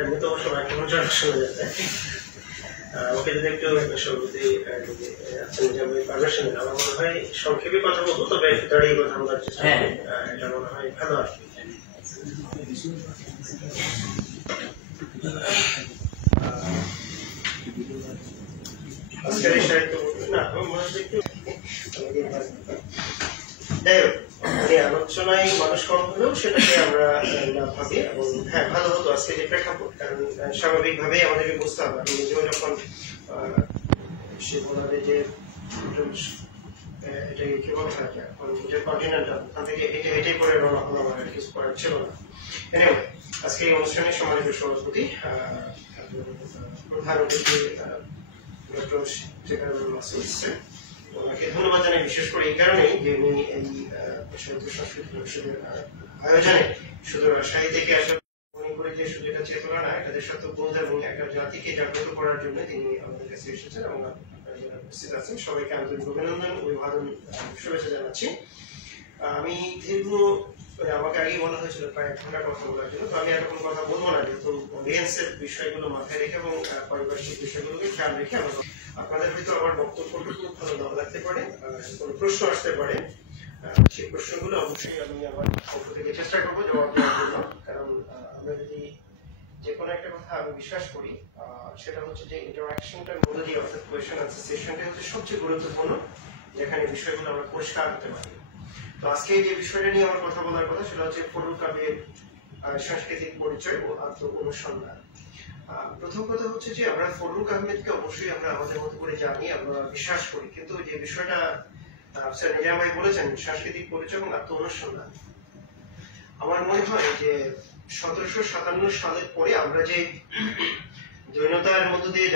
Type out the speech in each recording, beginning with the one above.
এমনি তো অবশ্য মাইক্রোফোনটা শোনা যাচ্ছে। ওকে যদি একটু সভাপতি পারমিশন দেন, আমার মনে হয় সংক্ষেপে কথা বলবো, তবে দাঁড়িয়ে কথা বলার চেষ্টা করি, এটা মনে হয় ভালো আর কি। আজকের এই সাহিত্য না আমার মনে হচ্ছে একটু যাই হোক, আলোচনায় মানুষ কম হলেও সেটাকে আমরা না ভাবি, এবং হ্যাঁ ভালো হতো আজকে যে প্রেক্ষাপট, কারণ স্বাভাবিকভাবেই আমাদেরকে বুঝতে হবে। আমি নিজেও যখন সে বলাবে যে এটাকে কি বলা থাকে এখন যে কন্টিনেন্টাল, ওখান থেকে হেঁটে করে রওনা হলাম, আর কিছু করার ছিল না। এনিওয়ে, আজকে এই অনুষ্ঠানের সম্মানিত সভাপতি প্রধান অতিথি ডক্টর শেখারুল মাসুদ স্যার, ওনাকে ধন্যবাদ জানাই বিশেষ করে এই কারণেই যে উনি এই সংস্কৃত পরিষদের আয়োজনে শুধু রাজশাহী থেকে আসলে মনে করে যে শুধু এটা চেতনা না, এটা দেশাত্মবোধ এবং একটা জাতিকে জাগ্রত করার জন্য তিনি আমাদের কাছে এসেছেন, এবং যারা উপস্থিত আছেন সবাইকে আন্তরিক অভিনন্দন অভিবাদন শুভেচ্ছা জানাচ্ছি। আমি দীর্ঘ আমাকে আগেই বলা হয়েছিল প্রায় 1 ঘন্টা কথা বলার জন্য, তো আমি এরকম কথা বলবো না, যেহেতু অডিয়েন্সের বিষয়গুলো মাথায় রেখে এবং পারিপার্শ্বিক বিষয়গুলোকে খেয়াল রেখে আপনাদের হয়তো আমার বক্তব্যটা খুব ভালো নাও লাগতে পারে, কোনো প্রশ্ন আসতে পারে, সেই প্রশ্নগুলো অবশ্যই আমি আমার পক্ষ থেকে চেষ্টা করবো জবাব দেওয়ার জন্য। কারণ আমরা যদি যে কোনো একটা কথা আমি বিশ্বাস করি, সেটা হচ্ছে যে ইন্টারাকশনটার মধ্যে দিয়ে, অর্থাৎ কোয়েশ্চেন আনসার সেশনটা হচ্ছে সবচেয়ে গুরুত্বপূর্ণ, যেখানে বিষয়গুলো আমরা পরিষ্কার হতে পারি। তো আজকে যে বিষয়টা নিয়ে আমার কথা বলার কথা সেটা হচ্ছে ফররুখ আহমেদের সাংস্কৃতিক পরিচয় ও আত্ম অনুসন্ধান। প্রথম কথা হচ্ছে যে আমরা ফররুখ আহমেদকে অবশ্যই আমরা আমাদের মতো করে জানি, আমরা বিশ্বাস করি, কিন্তু যে বিষয়টা স্যার নিজাম ভাই বলেছেন সাংস্কৃতিক পরিচয় এবং আত্ম অনুসন্ধান, আমার মনে হয় যে 1757 সালের পরে আমরা যে দৈন্যতার মধ্য দিয়ে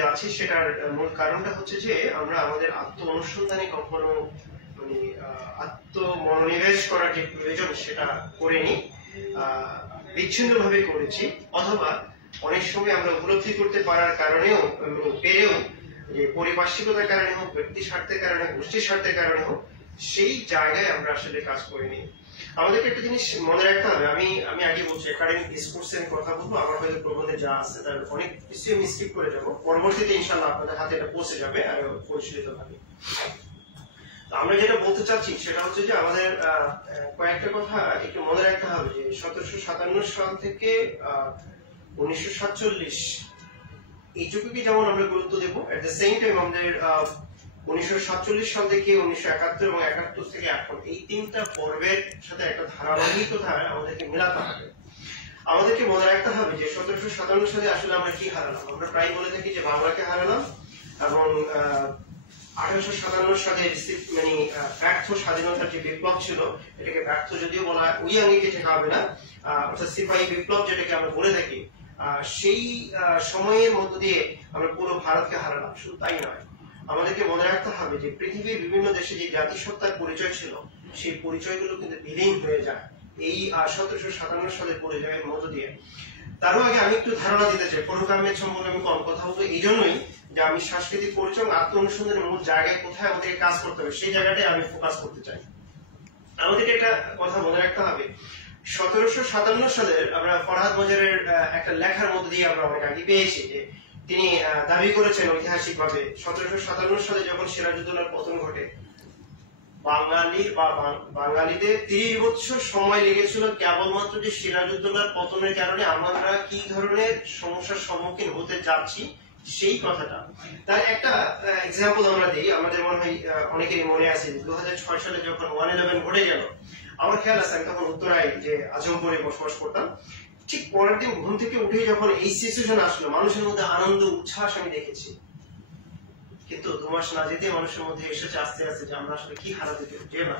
যাচ্ছি সেটার মূল কারণটা হচ্ছে যে আমরা আমাদের আত্ম অনুসন্ধানে কখনো মানে আত্মমনোনিবেশ করার যে প্রয়োজন সেটা করিনি, বিচ্ছিন্ন ভাবে করেছি, অথবা অনেক সময় আমরা উপলব্ধি করতে পারার কারণেও পেরেও যে পরিপার্শ্বিকতার কারণে হোক, ব্যক্তি স্বার্থের কারণে, গোষ্ঠীর স্বার্থের কারণে হোক, সেই জায়গায় আমরা আসলে কাজ করিনি। আমাদেরকে একটা জিনিস মনে রাখতে হবে, আমি আগে বলছি একাডেমিক ডিসকোর্স এর কথা বলবো, আমার হয়তো প্রবন্ধে যা আছে তার অনেক কিছু মিস্টেক করে যাবো, পরবর্তীতে ইনশাআল্লাহ আপনাদের হাতে এটা পৌঁছে যাবে আর পরিচালিত ভাবে। আমরা যেটা বলতে চাচ্ছি সেটা হচ্ছে যে আমাদের কয়েকটা কথা একটু মনে রাখতে হবে, যে 1757 সাল থেকে 1947 এইটুকুকে যেমন আমরা গুরুত্ব দেবো, এট দ্য সেম টাইম আমাদের 1947 সাল থেকে 1971 এবং 71 থেকে এখন এই 3টা পর্বের সাথে একটা ধারাবাহিকতা আমাদেরকে মেলাতে হবে। আমাদেরকে মনে রাখতে হবে যে 1757 সালে আসলে আমরা কি হারালাম। আমরা প্রায় বলে থাকি যে বাংলাকে হারালাম, এবং 1857 সালে মানে ব্যর্থ স্বাধীনতার যে বিপ্লব ছিল, এটাকে ব্যর্থ যদিও বলা ওই আঙ্গিকে ঠেকা হবে না, অর্থাৎ সিপাহী বিপ্লব যেটাকে আমরা বলে থাকি, সেই সময়ের মধ্য দিয়ে আমরা পুরো ভারতকে হারালাম। শুধু তাই নয়, আমাদেরকে মনে রাখতে হবে যে পৃথিবীর বিভিন্ন দেশে যে জাতিসত্তার পরিচয় ছিল, সেই পরিচয়গুলো কিন্তু বিলীন হয়ে যায় এই 1757 সালের পরিচয়ের মধ্য দিয়ে। তারও আগে আমি একটু ধারণা দিতে চাই, ফররুখ আহমেদ সম্পর্কে আমি কম কথা বলবো এই জন্যই যে আমি সাংস্কৃতিক পরিচয় আত্ম অনুসন্ধানের মূল জায়গায় কোথায় আমাদেরকে কাজ করতে হবে সেই জায়গাটাই আমি ফোকাস করতে চাই। আমাদেরকে একটা কথা মনে রাখতে হবে, 1757 সালের আমরা ফরহাদ মজারের একটা লেখার মধ্যে দিয়ে আমরা অনেক আগে পেয়েছি যে তিনি দাবি করেছেন ঐতিহাসিক ভাবে 1757 সালে যখন সিরাজউদ্দৌলার পতন ঘটে, বাঙালিদের 30 বছর সময় লেগেছিল কেবলমাত্র যে সিরাজউদ্দৌলার পতনের কারণে আমরা কি ধরনের সমস্যার সম্মুখীন হতে যাচ্ছি সেই কথাটা। তার একটা এক্সাম্পল আমরা দিই, আমাদের মনে হয় অনেকেরই মনে আছে 2006 সালে যখন 1/11 ঘটে গেল, আমার খেয়াল আছে আমি তখন উত্তরায় যে আজমপুরে বসবাস করতাম, ঠিক পরের দিন ঘুম থেকে উঠে যখন এই সিচুয়েশন আসলো, মানুষের মধ্যে আনন্দ উচ্ছ্বাস আমি দেখেছি, কিন্তু 2 মাস না যেতে মানুষের মধ্যে এসেছে আস্তে আস্তে যে আমরা আসলে কি হারাতে যে না,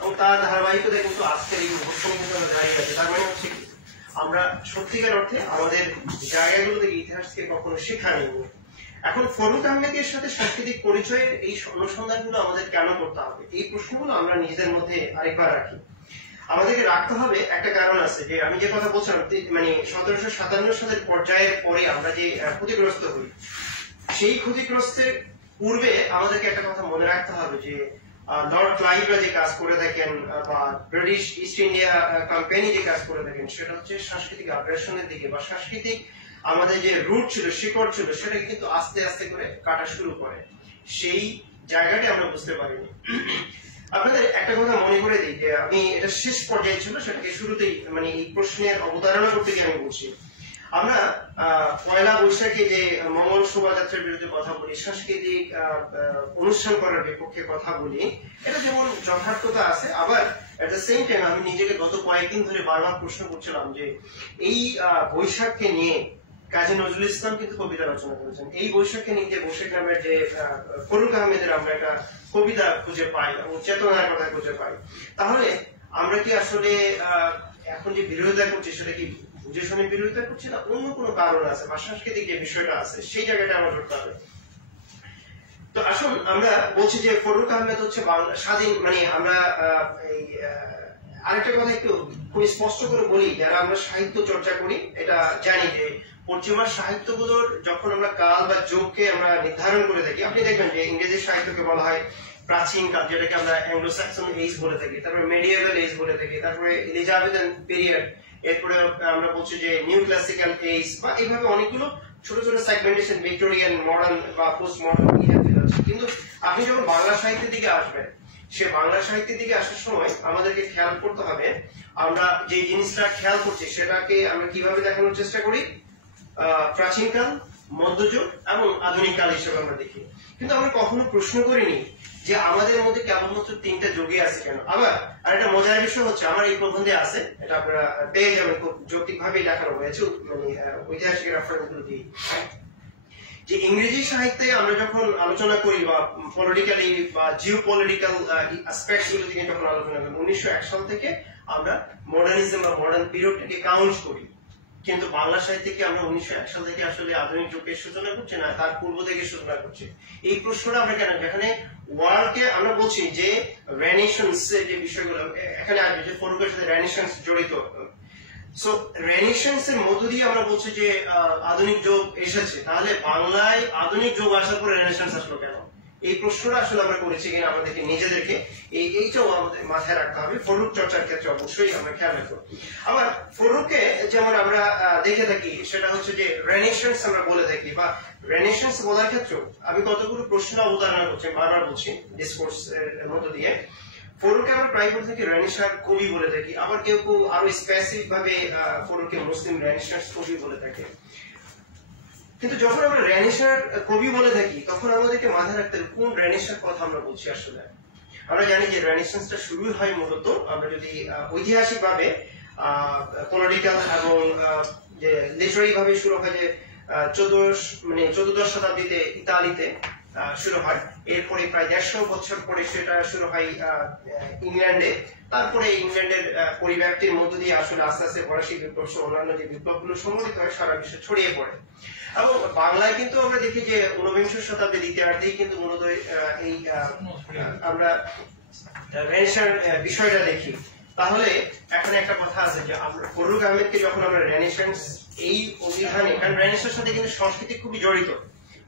এবং তার ধারাবাহিকতা কিন্তু আজকের এই মুহূর্তে দাঁড়িয়ে আছে। তার মানে হচ্ছে কি, আমরা সত্যিকার অর্থে আমাদের জায়গাগুলো থেকে ইতিহাস থেকে কখনো শিক্ষা নেব। এখন ফররুখ আহমেদের সাথে সাংস্কৃতিক পরিচয়ে এই অনুসন্ধানগুলো আমাদের কেন করতে হবে, এই প্রশ্নগুলো আমরা নিজেদের মধ্যে আরেকবার রাখি। আমাদেরকে রাখতে হবে একটা কারণ আছে, যে আমি যে কথা বলছিলাম মানে 1757 সালের পর্যায়ের পরে আমরা যে ক্ষতিগ্রস্ত হই, সেই ক্ষতিগ্রস্তের পূর্বে আমাদেরকে একটা কথা মনে রাখতে হবে যে লর্ড ক্লাইভরা যে কাজ করে থাকেন বা ব্রিটিশ ইস্ট ইন্ডিয়া কোম্পানি যে কাজ করে থাকেন, সেটা হচ্ছে সাংস্কৃতিক আগ্রাসনের দিকে বা সাংস্কৃতিক আমাদের যে রুট ছিল, শিকড় ছিল, সেটাকে কিন্তু আস্তে আস্তে করে কাটা শুরু করে। সেই জায়গাটি আমরা বুঝতে পারিনি। আপনাদের একটা কথা মনে করে দিই যে আমি এটা শেষ পর্যায়ে ছিল, সেটাকে শুরুতেই মানে এই প্রশ্নের অবতারণা করতে গিয়ে আমি বলছি, আমরা পয়লা বৈশাখে যে মঙ্গল শোভাযাত্রার বিরুদ্ধে কথা বলি, সাংস্কৃতিক অনুষ্ঠান করার বিপক্ষে কথা বলি, এটা যেমন যথার্থতা আছে, আবার এট দ্য সেম টাইম আমি নিজেকে গত কয়েকদিন ধরে বারবার প্রশ্ন করছিলাম যে এই বৈশাখকে নিয়ে কাজী নজরুল ইসলাম কিন্তু কবিতা রচনা করেছেন। এই বৈশাখকে নিয়ে যে বৈশাখ নামের যে ফরুক আহমেদের আমরা একটা কবিতা খুঁজে পাই এবং চেতনার কথা খুঁজে পাই, তাহলে আমরা কি আসলে এখন যে বিরোধিতা করছি সেটা কি বুঝে শুনে বিরোধিতা করছি না অন্য কোনো কারণ আছে বা সাংস্কৃতিক যে বিষয়টা আছে সেই জায়গাটা আমরা ধরতে হবে। তো আসুন আমরা বলছি যে ফরুক আহমেদ হচ্ছে স্বাধীন, মানে আমরা এই আরেকটা কথা একটু খুব স্পষ্ট করে বলি, যারা আমরা সাহিত্য চর্চা করি এটা জানি যে পশ্চিমা সাহিত্যগুলোর যখন আমরা কাল বা যুগকে আমরা নির্ধারণ করে থাকি, আপনি দেখবেন যে ইংরেজি সাহিত্যকে বলা হয় প্রাচীন কাল, যেটাকে আমরা অ্যাংলো স্যাক্সন এজ বলে থাকি, তারপরে মেডিয়েভাল এজ বলে থাকি, তারপরে এলিজাবেথান পিরিয়ড, এরপরে আমরা বলছি যে নিউ ক্লাসিক্যাল এজ, বা এইভাবে অনেকগুলো ছোট ছোট সেগমেন্টেশন, ভিক্টোরিয়ান, মডার্ন বা পোস্ট মডার্ন। কিন্তু আপনি যখন বাংলা সাহিত্যের দিকে আসবেন, সে বাংলা সাহিত্যের দিকে আসার সময় আমাদেরকে খেয়াল করতে হবে, আমরা যে জিনিসটা খেয়াল করছি সেটাকে আমরা কিভাবে দেখানোর চেষ্টা করি, প্রাচীনকাল, মধ্যযুগ এবং আধুনিক কাল হিসেবে আমরা দেখি। কিন্তু আমরা কখনো প্রশ্ন করিনি যে আমাদের মধ্যে কেবলমাত্র তিনটা যুগই আছে কেন। আবার আর একটা মজার বিষয় হচ্ছে, আমার এই প্রবন্ধে আছে, এটা আপনারা পেয়ে যাবেন, খুব যৌক্তিক ভাবেই দেখানো হয়েছে মানে ঐতিহাসিক রেফারেন্স গুলো দিয়ে, যে ইংরেজি সাহিত্যে আমরা যখন আলোচনা করি বা পলিটিক্যালি বা জিও পলিটিক্যাল অ্যাসপেক্টস গুলো থেকে যখন আলোচনা করি, 1901 সাল থেকে আমরা মডার্নিজম বা মডার্ন পিরিয়ডটাকে কাউন্ট করি। কিন্তু বাংলা সাহিত্যকে আমরা 1901 সাল থেকে আসলে আধুনিক যুগের সূচনা করছি না, তার পূর্ব থেকে সূচনা করছি। এই প্রশ্নটা আমরা কেন, যেখানে ওয়ার্ল্ডকে আমরা বলছি যে রেনেসান্স যে বিষয়গুলো এখানে আসবে, যে ফরুকের সাথে রেনেসান্স জড়িত, সো রেনেসান্স এর মধ্য দিয়ে আমরা বলছি যে আধুনিক যুগ এসেছে, তাহলে বাংলায় আধুনিক যুগ আসার পর রেনেসান্স আসলো কেন? এই প্রশ্নটা আসলে আমরা করেছি কিনা আমাদেরকে নিজেদেরকে এইটাও আমাদের মাথায় রাখতে হবে। ফরুক চর্চার ক্ষেত্রে অবশ্যই আমরা খেয়াল রাখবো। আবার ফরুককে যেমন আমরা দেখে থাকি, সেটা হচ্ছে যে রেনেসান্স আমরা বলে থাকি, বা রেনেসান্স বলার ক্ষেত্রে আমি কতগুলো প্রশ্ন অবতারণা করছি, বারবার বলছি ডিসকোর্স এর মধ্য দিয়ে। ফরুককে আমরা প্রায় বলে থাকি রেনেসার কবি বলে থাকি, আবার কেউ কেউ আরো স্পেসিফিক ভাবে ফরুককে মুসলিম রেনেসার কবি বলে থাকে। কিন্তু যখন আমরা রেনেসার কবি বলে থাকি, তখন আমাদেরকে মাথায় রাখতে হবে কোন রেনেসার কথা আমরা বলছি। আসলে আমরা জানি যে রেনেসান্সটা শুরু হয় মূলত, আমরা যদি ঐতিহাসিক ভাবে পলিটিক্যাল এবং যে লিটারারি ভাবে শুরু হয়, যে 14 শতাব্দীতে ইতালিতে শুরু হয়, এরপরে প্রায় 150 বছর পরে সেটা শুরু হয় ইংল্যান্ডে, তারপরে ইংল্যান্ডের পরিব্যাপ্তির মধ্য দিয়ে আসলে আস্তে আস্তে ফরাসি বিপ্লব সহ অন্যান্য যে বিপ্লবগুলো সংঘটিত হয় সারা বিশ্বে ছড়িয়ে পড়ে। এবং বাংলায় কিন্তু আমরা দেখি যে 19বিংশ শতাব্দীর দ্বিতীয়ার্ধেই কিন্তু মূলত এই আমরা রেনেসার বিষয়টা দেখি। তাহলে এখন একটা কথা আছে যে আমরা ফরুক আহমেদকে যখন আমরা রেনেসান্স এই অভিধানে, কারণ রেনেসার সাথে কিন্তু সংস্কৃতি খুবই জড়িত,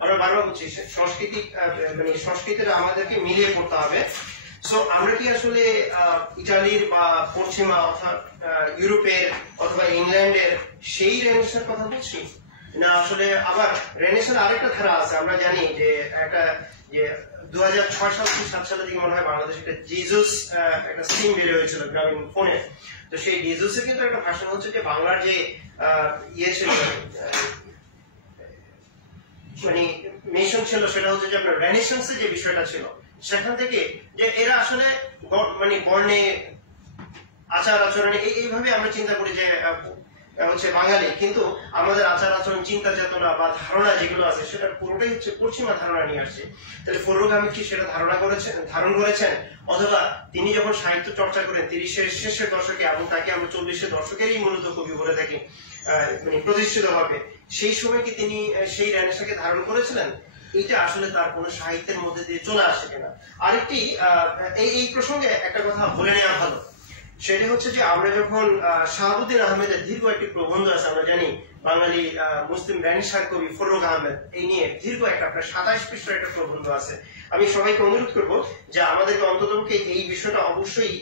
আমরা বারবার বলছি সাংস্কৃতিক মানে সংস্কৃতিটা আমাদেরকে মিলিয়ে পড়তে হবে। সো আমরা কি আসলে ইটালির বা পশ্চিমা অর্থাৎ ইউরোপের অথবা ইংল্যান্ডের সেই রেনেসার কথা বলছি না? আসলে আবার রেনেসার আরেকটা ধারা আছে, আমরা জানি যে একটা যে 2006 সাল থেকে 2007 সালের দিকে মনে হয় বাংলাদেশে একটা জিজুস একটা সিম বের হয়েছিল গ্রামীণ ফোনে। তো সেই জিজুসের কিন্তু একটা ভাষণ হচ্ছে যে বাংলার যে ইয়ে ছিল মানে মিশন ছিল, সেটা হচ্ছে যে আপনার রেনেসান্সের যে বিষয়টা ছিল সেখান থেকে যে এরা আসলে মানে বর্ণে আচার আচরণে এইভাবে আমরা চিন্তা করি যে হচ্ছে বাঙালি, কিন্তু আমাদের আচার আচরণ, চিন্তা চেতনা বা ধারণা যেগুলো আছে সেটা পুরোটাই হচ্ছে পশ্চিমা ধারণা নিয়ে আসছে। তাহলে ফরুক আহমেদ কি সেটা ধারণ করেছেন, অথবা তিনি যখন সাহিত্য চর্চা করেন 30-এর শেষের দশকে, এবং তাকে আমরা 40-এর দশকেরই মূলত কবি বলে থাকি মানে প্রতিষ্ঠিত ভাবে, সেই সময় কি তিনি সেই রেনেসাকে ধারণ করেছিলেন? এটা আসলে তার কোন সাহিত্যের মধ্যে দিয়ে চলে আসে কিনা। আরেকটি এই প্রসঙ্গে একটা কথা বলে নেওয়া ভালো, সেটা হচ্ছে যে আমরা যখন শাহাবুদ্দিন আহমেদের দীর্ঘ একটি প্রবন্ধ আছে, আমরা জানি বাঙালি মুসলিম রেনেসার কবি ফরুক আহমেদ, এই নিয়ে দীর্ঘ একটা 27 পৃষ্ঠার একটা প্রবন্ধ আছে। আমি সবাইকে অনুরোধ করব যে আমাদেরকে অন্ততপক্ষে এই বিষয়টা অবশ্যই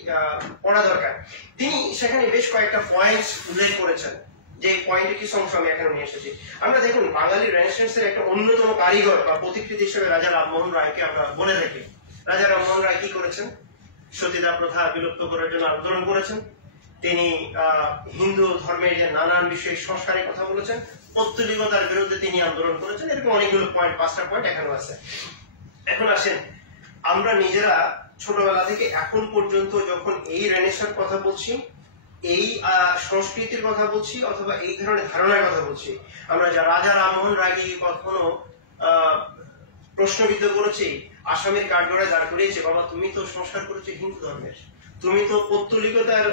পড়া দরকার। তিনি সেখানে বেশ কয়েকটা পয়েন্ট উল্লেখ করেছেন, যে পয়েন্টে কিছু অংশ আমি এখানে নিয়ে এসেছি। আমরা দেখুন, বাঙালি রেনেসাঁসের একটা অন্যতম কারিগর বা পথিকৃৎ হিসেবে রাজা রামমোহন রায়কে আমরা বলে থাকি। রাজা রামমোহন রায় কি করেছেন? সতীদাহ প্রথা বিলুপ্ত করার জন্য আন্দোলন করেছেন। তিনি হিন্দু ধর্মের যে নানান বিষয়ে সংস্কারের কথা বলেছেন, পৌত্তলিকতার বিরুদ্ধে তিনি আন্দোলন করেছেন। এরকম অনেকগুলো পয়েন্ট, 5টা পয়েন্ট এখানেও আছে। এখন আসেন, আমরা নিজেরা ছোটবেলা থেকে এখন পর্যন্ত যখন এই রেনেসাঁর কথা বলছি, এই সংস্কৃতির কথা বলছি, অথবা এই ধরনের ধারণার কথা বলছি, আমরা যা রাজা রামমোহন রায়কে কখনো প্রশ্নবিদ্ধ করেছি, আসামের কাঠগড়ায় দাঁড় করিয়েছে, বাবা তুমি তো সংস্কার করেছো হিন্দু ধর্মের, তুমি তো পৌত্তলিকতার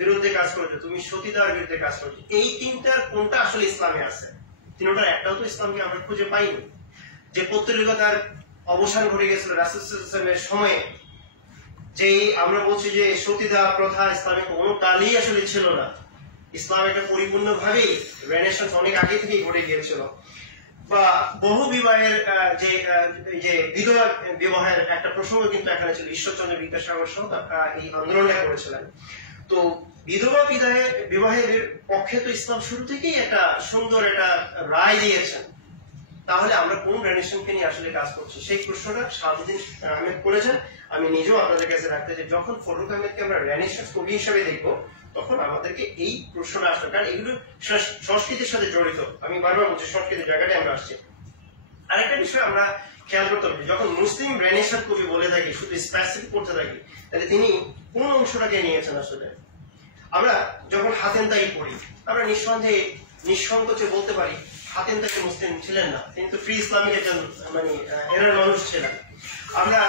বিরুদ্ধে কাজ করেছো, তুমি সতীদাহর বিরুদ্ধে কাজ করেছো, এই তিনটার কোনটা আসলে ইসলামে আছে? তিনটার একটাও তো ইসলামকে আমরা খুঁজে পাইনি। যে পৌত্তলিকতার অবসান ঘটে গেছিল রাসূলের সময়ে, যে আমরা বলছি যে সতীদাহ প্রথা ইসলামে কোনো কালই আসলে ছিল না। ইসলাম একটা পরিপূর্ণভাবেই রেনেসাঁস অনেক আগে থেকেই ঘটে গিয়েছিল। বা বহু বিবাহের যে বিধবা বিবাহের একটা প্রসঙ্গ কিন্তু এখানে ছিল। ঈশ্বরচন্দ্র বিদ্যাসাগর সহ এই আন্দোলনটা করেছিলেন। তো বিধবা বিবাহের পক্ষে তো ইসলাম শুরু থেকেই একটা সুন্দর একটা রায় দিয়েছেন। তাহলে আমরা কোন রেনেসাঁসকে নিয়ে আসলে কাজ করছি? সেই প্রশ্নটা শাহাবুদ্দিন আহমেদ করেছেন। আমি নিজেও আপনাদের কাছে রাখতে চাই, যখন ফররুখ আহমেদকে আমরা রেনেসাঁস কবি হিসাবে দেখবো, তখন আমাদেরকে এই প্রশ্নটা আসবে, কারণ এগুলো সংস্কৃতির সাথে জড়িত। আমি বারবার বলছি, সংস্কৃতির জায়গাটায় আমরা আসছি। আরেকটা বিষয় আমরা খেয়াল করতে হবে, যখন মুসলিম রেনেসাঁস কবি বলে থাকি, শুধু স্পেসিফিক করতে থাকি, তাহলে তিনি কোন অংশটাকে নিয়েছেন আসলে? আমরা যখন হাতেম তাই পড়ি, আমরা নিঃসন্দেহে নিঃসংকোচে বলতে পারি হাতেম তাই মুসলিম ছিলেন না, তিনি তো ফ্রি ইসলামিক একজন এরার মানুষ ছিলেন। আমরা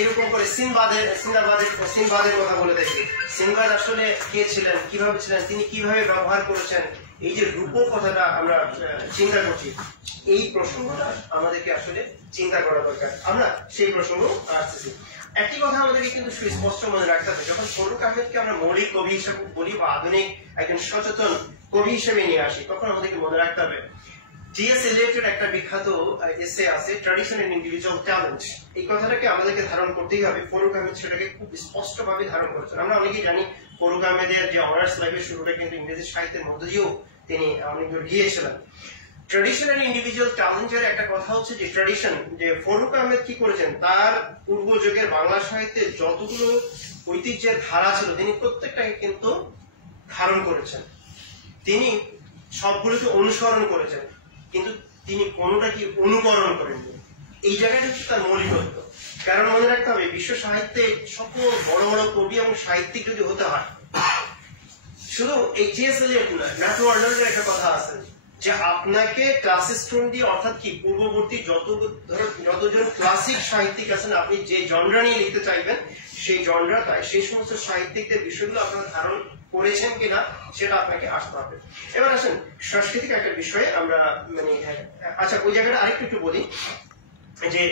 এরকম করে সিনবাদের কথা বলে থাকি। সিনবাদ আসলে কে ছিলেন, কিভাবে ছিলেন, তিনি কিভাবে ব্যবহার করেছেন, এই যে রূপ কথাটা আমরা চিন্তা করছি, এই প্রসঙ্গটা আমাদেরকে আসলে চিন্তা করা দরকার। আমরা সেই প্রসঙ্গ আসতেছি। একটি কথা আমাদেরকে কিন্তু সুস্পষ্ট মনে রাখতে হবে, যখন ফররুখ আহমেদকে আমরা মৌলিক কবি হিসেবে বলি বা আধুনিক একজন সচেতন কবি হিসেবে নিয়ে আসি, তখন আমাদেরকে মনে রাখতে হবে টি.এস. এলিয়টের একটা বিখ্যাত এসে আছে, ট্র্যাডিশন এন্ড ইন্ডিভিজুয়াল ট্যালেন্ট। এই কথাটাকে আমাদেরকে ধারণ করতেই হবে। ফররুখ আহমেদ সেটাকে খুব স্পষ্টভাবে ধারণ করেছেন। আমরা অনেকেই জানি ফররুখ আহমেদের যে অনার্স লাইফের শুরুটা কিন্তু ইংরেজি সাহিত্যের মধ্য দিয়েও তিনি অনেক দূর গিয়েছিলেন। ট্র্যাডিশন এন্ড ইন্ডিভিজুয়াল ট্যালেন্টের একটা কথা হচ্ছে যে ট্র্যাডিশন, যে ফররুখ আহমেদ কি করেছেন, তার পূর্ব যুগের বাংলা সাহিত্যে যতগুলো ঐতিহ্যের ধারা ছিল, তিনি প্রত্যেকটাকে কিন্তু ধারণ করেছেন। তিনি সবগুলোকে অনুসরণ করেছেন, কিন্তু তিনি কোনোটা কি অনুকরণ করেননি। এই জায়গাটা হচ্ছে তার মৌলিকত্ব। কারণ মনে রাখতে হবে, বিশ্ব সাহিত্যে সকল বড় বড় কবি এবং সাহিত্যিক যদি হতে হয়, শুধু এই টি.এস. এলিয়ট না, ম্যাথু আর্নল্ডের একটা কথা আছে যে আপনাকে ক্লাসিস্টোন দিয়ে, অর্থাৎ কি পূর্ববর্তী যতজন ক্লাসিক সাহিত্যিক আছেন, আপনি যে জনরা নিয়ে লিখতে চাইবেন, সেই জনরা তাই সেই সমস্ত সাহিত্যিকদের বিষয়গুলো আপনারা ধারণ করেছেন কিনা সেটা আপনাকে আসতে হবে। এবার আসেন সাংস্কৃতিক একটা বিষয়ে আমরা আচ্ছা ওই জায়গাটা আরেকটু একটু বলি যে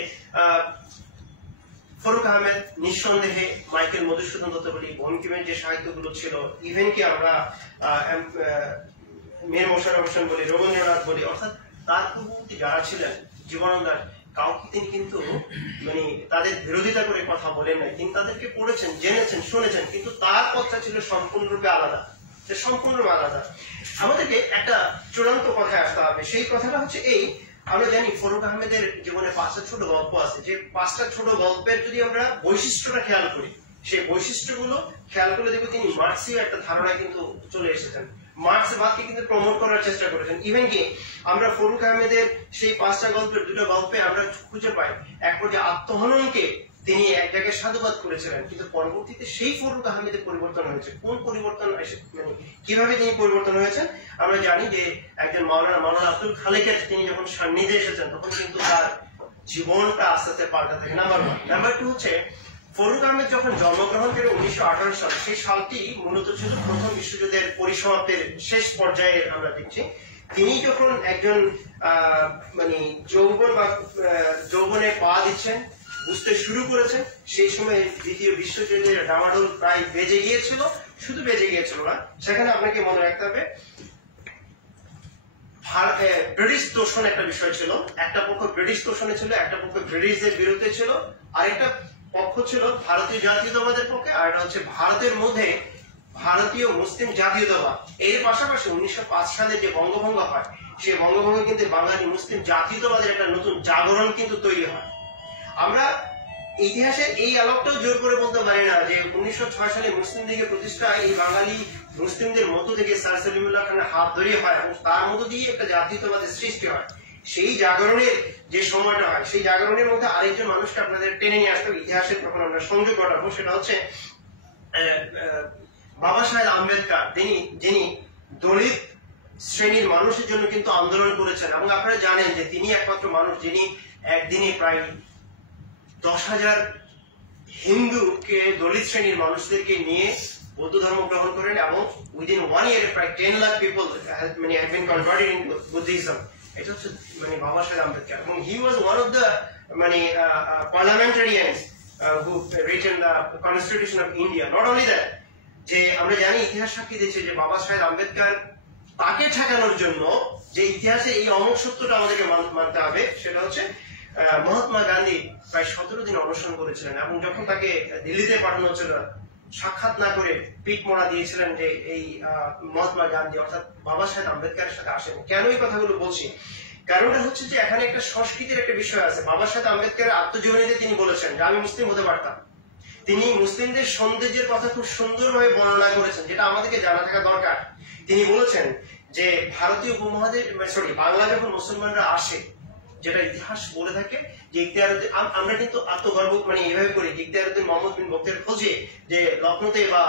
ফররুখ আহমেদ নিঃসন্দেহে মাইকেল মধুসূদন দত্ত বলি, বঙ্কিমের যে সাহিত্যগুলো ছিল, ইভেন কি আমরা মীর মোশাররফ হোসেন বলি, রবীন্দ্রনাথ বলি, অর্থাৎ তার পূর্ববর্তী যারা ছিলেন, জীবনানন্দ, কাউকে তিনি কিন্তু তাদের বিরোধিতা করে কথা বলেন নাই। তিনি তাদেরকে পড়েছেন, জেনেছেন, শুনেছেন, কিন্তু তার পথটা ছিল সম্পূর্ণরূপে আলাদা, সম্পূর্ণরূপে আলাদা। আমাদেরকে একটা চূড়ান্ত কথায় আসতে হবে। সেই কথাটা হচ্ছে এই, আমরা জানি ফররুখ আহমেদের জীবনে 5টা ছোট গল্প আছে, যে 5টা ছোট গল্পের যদি আমরা বৈশিষ্ট্যটা খেয়াল করি, সেই বৈশিষ্ট্যগুলো খেয়াল করে দেখবো তিনি মার্ক্সীয় একটা ধারণায় কিন্তু চলে এসেছেন। মার্ক্সবাদকে কিন্তু প্রমোট করার চেষ্টা করেছেন। ইভেন কি আমরা ফররুখ আহমেদের সেই 5টা গল্পের 2টা গল্পে আমরা খুঁজে পাই এক পর্যায়ে আত্মহননকে তিনি এক জায়গায় সাধুবাদ করেছিলেন, কিন্তু পরবর্তীতে সেই ফররুখ আহমেদের পরিবর্তন হয়েছে। কোন পরিবর্তন, কিভাবে তিনি পরিবর্তন হয়েছেন? আমরা জানি যে একজন মাওলানা আব্দুল খালেকের তিনি যখন সান্নিধ্যে এসেছেন, তখন কিন্তু তার জীবনটা আস্তে আস্তে পাল্টাতে থাকে। নাম্বার 1। নাম্বার 2 হচ্ছে ফররুখ আহমেদ যখন জন্মগ্রহণ করে 1918 সাল, সেই সালটি মূলত ছিল প্রথম বিশ্বযুদ্ধের পরিসমাপ্তির শেষ পর্যায়ে আমরা দেখছি। তিনি যখন একজন যৌবনে পা দিচ্ছেন, বুঝতে শুরু করেছেন, সেই সময় দ্বিতীয় বিশ্বযুদ্ধের ডামাডোল প্রায় বেজে গিয়েছিল। শুধু বেজে গিয়েছিল না, সেখানে আপনাকে মনে রাখতে হবে ব্রিটিশ তোষণ একটা বিষয় ছিল, একটা পক্ষ ব্রিটিশ তোষণে ছিল, একটা পক্ষ ব্রিটিশদের বিরুদ্ধে ছিল, আরেকটা পক্ষ ছিল ভারতীয় জাতীয়তাবাদের পক্ষে, আর একটা হচ্ছে ভারতের মধ্যে ভারতীয় মুসলিম জাতীয়তাবাদ। এর পাশাপাশি 1905 সালে যে বঙ্গভঙ্গ হয়, সেই বঙ্গভঙ্গে কিন্তু বাঙালি মুসলিম জাতীয়তাবাদের একটা নতুন জাগরণ কিন্তু তৈরি হয়। আমরা ইতিহাসের এই আলোকটাও জোর করে বলতে পারি না যে 1906 সালে মুসলিম লীগের প্রতিষ্ঠা এই বাঙালি মুসলিমদের মধ্য থেকে স্যার সলিমুল্লাহ খানের হাত ধরিয়ে হয় এবং তার মধ্য দিয়ে একটা জাতীয়তাবাদের সৃষ্টি হয়। সেই জাগরণের যে সময়টা হয়, সেই জাগরণের মধ্যে আরেকজন মানুষকে আপনাদের টেনে নিয়ে আসতে হবে, ইতিহাসের তখন আমরা সংযোগ ঘটাবো, সেটা হচ্ছে বাবা সাহেব আম্বেদকর। যিনি দলিত শ্রেণীর মানুষের জন্য কিন্তু আন্দোলন করেছেন এবং আপনারা জানেন যে তিনি একমাত্র মানুষ যিনি একদিনে প্রায় 10,000 হিন্দুকে, দলিত শ্রেণীর মানুষদেরকে নিয়ে বৌদ্ধ ধর্ম গ্রহণ করেন এবং উইদিন 1 ইয়ারে প্রায় 10 lakh people have been converted into Buddhism। এটা হচ্ছে বাবা সাহেব আম্বেদকর, এবং he was one of the parliamentarians who written the Constitution of India। Not only that, যে আমরা জানি ইতিহাস সাক্ষী দিচ্ছে যে বাবা সাহেব আম্বেদকর তাকে ঠেকানোর জন্য যে ইতিহাসে এই অমুক সত্যটা আমাদেরকে মানতে হবে, সেটা হচ্ছে মহাত্মা গান্ধী প্রায় 17 দিন অনশন করেছিলেন এবং যখন তাকে দিল্লিতে পাঠানো হচ্ছিল, সাক্ষাৎ না করে পিঠ মোড়া দিয়েছিলেন যে এই মহাত্মা গান্ধী অর্থাৎ বাবা সাহেব আম্বেদকরের সাথে আসেন। কেন এই কথাগুলো বলছি? কারণটা হচ্ছে যে এখানে একটা সংস্কৃতির একটা বিষয় আছে। বাবা সাহেব আম্বেদকরের আত্মজীবনীতে তিনি বলেছেন যে আমি মুসলিম হতে পারতাম। তিনি মুসলিমদের সৌন্দর্যের কথা খুব সুন্দরভাবে বর্ণনা করেছেন, যেটা আমাদেরকে জানা থাকা দরকার। তিনি বলেছেন যে ভারতীয় উপমহাদেশ বাংলা যখন মুসলমানরা আসে, যেটা ইতিহাস বলে থাকে যে ইখতিয়ারউদ্দিন, আমরা কিন্তু আত্মগর্ব এইভাবে করি যে ইখতিয়ারউদ্দিন মোহাম্মদ বিন বখতিয়ার খলজি যে লখনৌতে বা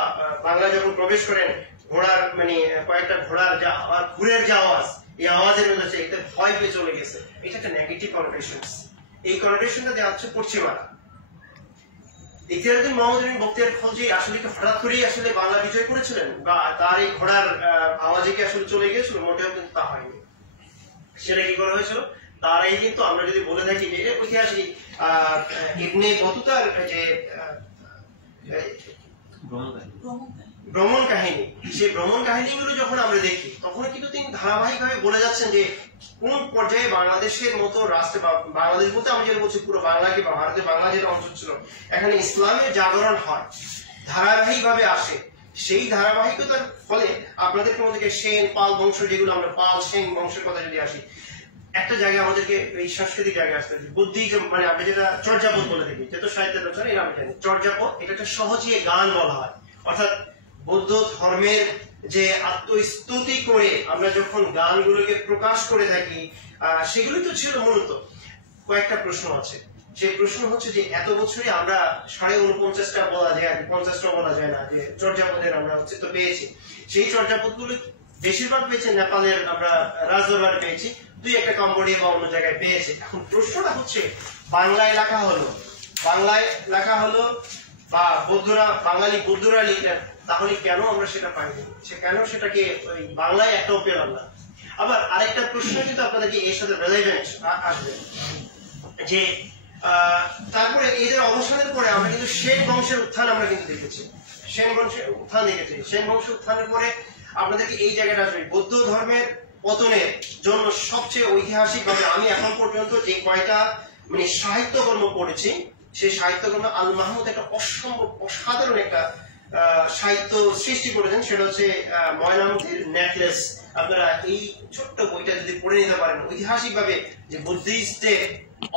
বাংলা যখন প্রবেশ করেন, ঘোড়ার কয়েকটা ঘোড়ার যা ঘুরের যে আওয়াজ, এই আওয়াজের মধ্যে এটা ভয় পেয়ে চলে গেছে। এটা একটা নেগেটিভ কনোটেশন। এই কনোটেশনটা দেওয়া হচ্ছে পশ্চিমারা। ইখতিয়ারউদ্দিন মোহাম্মদ বিন বখতিয়ার খলজি আসলে কি হঠাৎ করেই আসলে বাংলা বিজয় করেছিলেন বা তার এই ঘোড়ার আওয়াজে কি আসলে চলে গিয়েছিল? মোটেও কিন্তু তা হয়নি। সেটা কি করা হয়েছিল? তারাই কিন্তু, আমরা যদি বলে থাকি যে ঐতিহাসিক ইবনে বতুতার যে ভ্রমণ কাহিনী, সেই ভ্রমণ কাহিনীগুলো যখন আমরা দেখি, তখন কিন্তু তিনি ধারাবাহিকভাবে বলে যাচ্ছেন যে কোন পর্যায়ে বাংলাদেশের মতো রাষ্ট্রে, বাংলাদেশ বলতে আমি যেটা বলছি পুরো বাংলাকে বা ভারতের বাংলা যেটা অঞ্চল ছিল, এখানে ইসলামের জাগরণ হয়, ধারাবাহিকভাবে আসে। সেই ধারাবাহিকতার ফলে আপনাদেরকে মধ্যে সেন পাল বংশ, যেগুলো আমরা পাল সেন বংশের কথা যদি আসি, একটা জায়গায় আমাদেরকে এই সাংস্কৃতিক জায়গায় আসতে হবে। বুদ্ধিজম আমরা যেটা চর্যাপদ বলে থাকি, যেহেতু সাহিত্যের রচনা এটা আমি জানি, চর্যাপদ এটা একটা সহজে গান বলা হয়। অর্থাৎ বৌদ্ধ ধর্মের যে আত্মস্তুতি করে আমরা যখন গানগুলোকে প্রকাশ করে থাকি, সেগুলোই তো ছিল মূলত। কয়েকটা প্রশ্ন আছে, সেই প্রশ্ন হচ্ছে যে এত বছরে আমরা 49.5টা বলা যায়, 50টা বলা যায় না, যে চর্যাপদের আমরা তো পেয়েছি। সেই চর্যাপদগুলো বেশিরভাগ পেয়েছি নেপালের, আমরা রাজদরবারে পেয়েছি, 2-1টা কম্বোডিয়া বা অন্য জায়গায় পেয়েছে। এখন প্রশ্নটা হচ্ছে বাংলায় লেখা হলো বা বাঙালি বৌদ্ধরা লিখলেন, তাহলে কেন আমরা সেটা পাইনি? কেন সেটাকে ওই বাংলায় একটাও পেলাম না? আবার আরেকটা প্রশ্ন কিন্তু আপনাদেরকে এর সাথে রেলেভেন্ট আসবে যে তারপরে এদের অবসানের পরে আমরা কিন্তু সেন বংশের উত্থান আমরা কিন্তু দেখেছি। সেন বংশের উত্থানের পরে আপনাদেরকে এই জায়গাটা আসবে বৌদ্ধ ধর্মের পতনের জন্য সবচেয়ে ঐতিহাসিক ভাবে আমি এখন পর্যন্ত যে কয়টা সাহিত্যকর্ম পড়েছি, সেই সাহিত্যকর্ম আল মাহমুদ একটা অসাধারণ একটা সাহিত্য সৃষ্টি করেছেন, সেটা হচ্ছে ময়নামতির নেকলেস। আপনারা এই ছোট্ট বইটা যদি পড়ে নিতে পারেন, ঐতিহাসিক ভাবে যে বুদ্ধিস্টের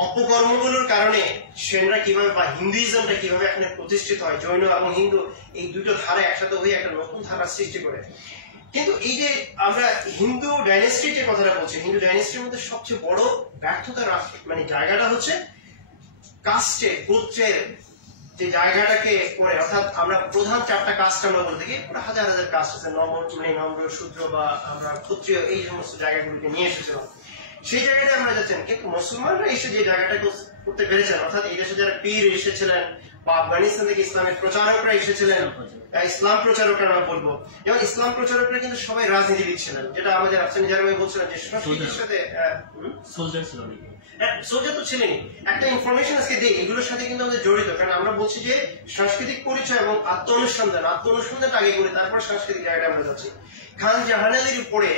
অপকর্মগুলোর কারণে সেনরা কিভাবে বা হিন্দুইজমটা কিভাবে এখানে প্রতিষ্ঠিত হয়, জৈন এবং হিন্দু এই দুটো ধারা একসাথে হয়ে একটা নতুন ধারা সৃষ্টি করে। কিন্তু এই যে আমরা হিন্দু ডাইনেস্টির যে কথাটা বলছি, হিন্দু ডাইনেস্টির মধ্যে সবচেয়ে বড় ব্যর্থতার জায়গাটা হচ্ছে কাস্টের, গোত্রের যে জায়গাটাকে করে, অর্থাৎ আমরা প্রধান 4টা কাস্ট আমরা বলতে গিয়ে হাজার হাজার কাস্ট আছে, নম্র শূদ্র বা আমরা ক্ষত্রিয়, এই সমস্ত জায়গাগুলোকে নিয়ে এসেছিলাম। সেই জায়গাটা আমরা যাচ্ছেন, কিন্তু মুসলমানরা এসে যে জায়গাটাকে করতে পেরেছেন, অর্থাৎ এই দেশে যারা পীর এসেছিলেন বা আফগানিস্তান থেকে ইসলামের প্রচারকরা এসেছিলেন, ইসলাম প্রচারকরা আমরা বলবো, যেমন ইসলাম প্রচারকরা কিন্তু সবাই রাজনীতিবিদ ছিলেন, যেটা আমাদের আফসানি জারমাই বলছিলেন যে সংস্কৃতির সাথে সোজা তো ছিলেনই। একটা ইনফরমেশন আজকে দিই, এগুলোর সাথে কিন্তু আমাদের জড়িত, কারণ আমরা বলছি যে সাংস্কৃতিক পরিচয় এবং আত্ম অনুসন্ধানটা আগে করে তারপর সাংস্কৃতিক জায়গাটা আমরা যাচ্ছি। খান জাহান আলীর উপরে,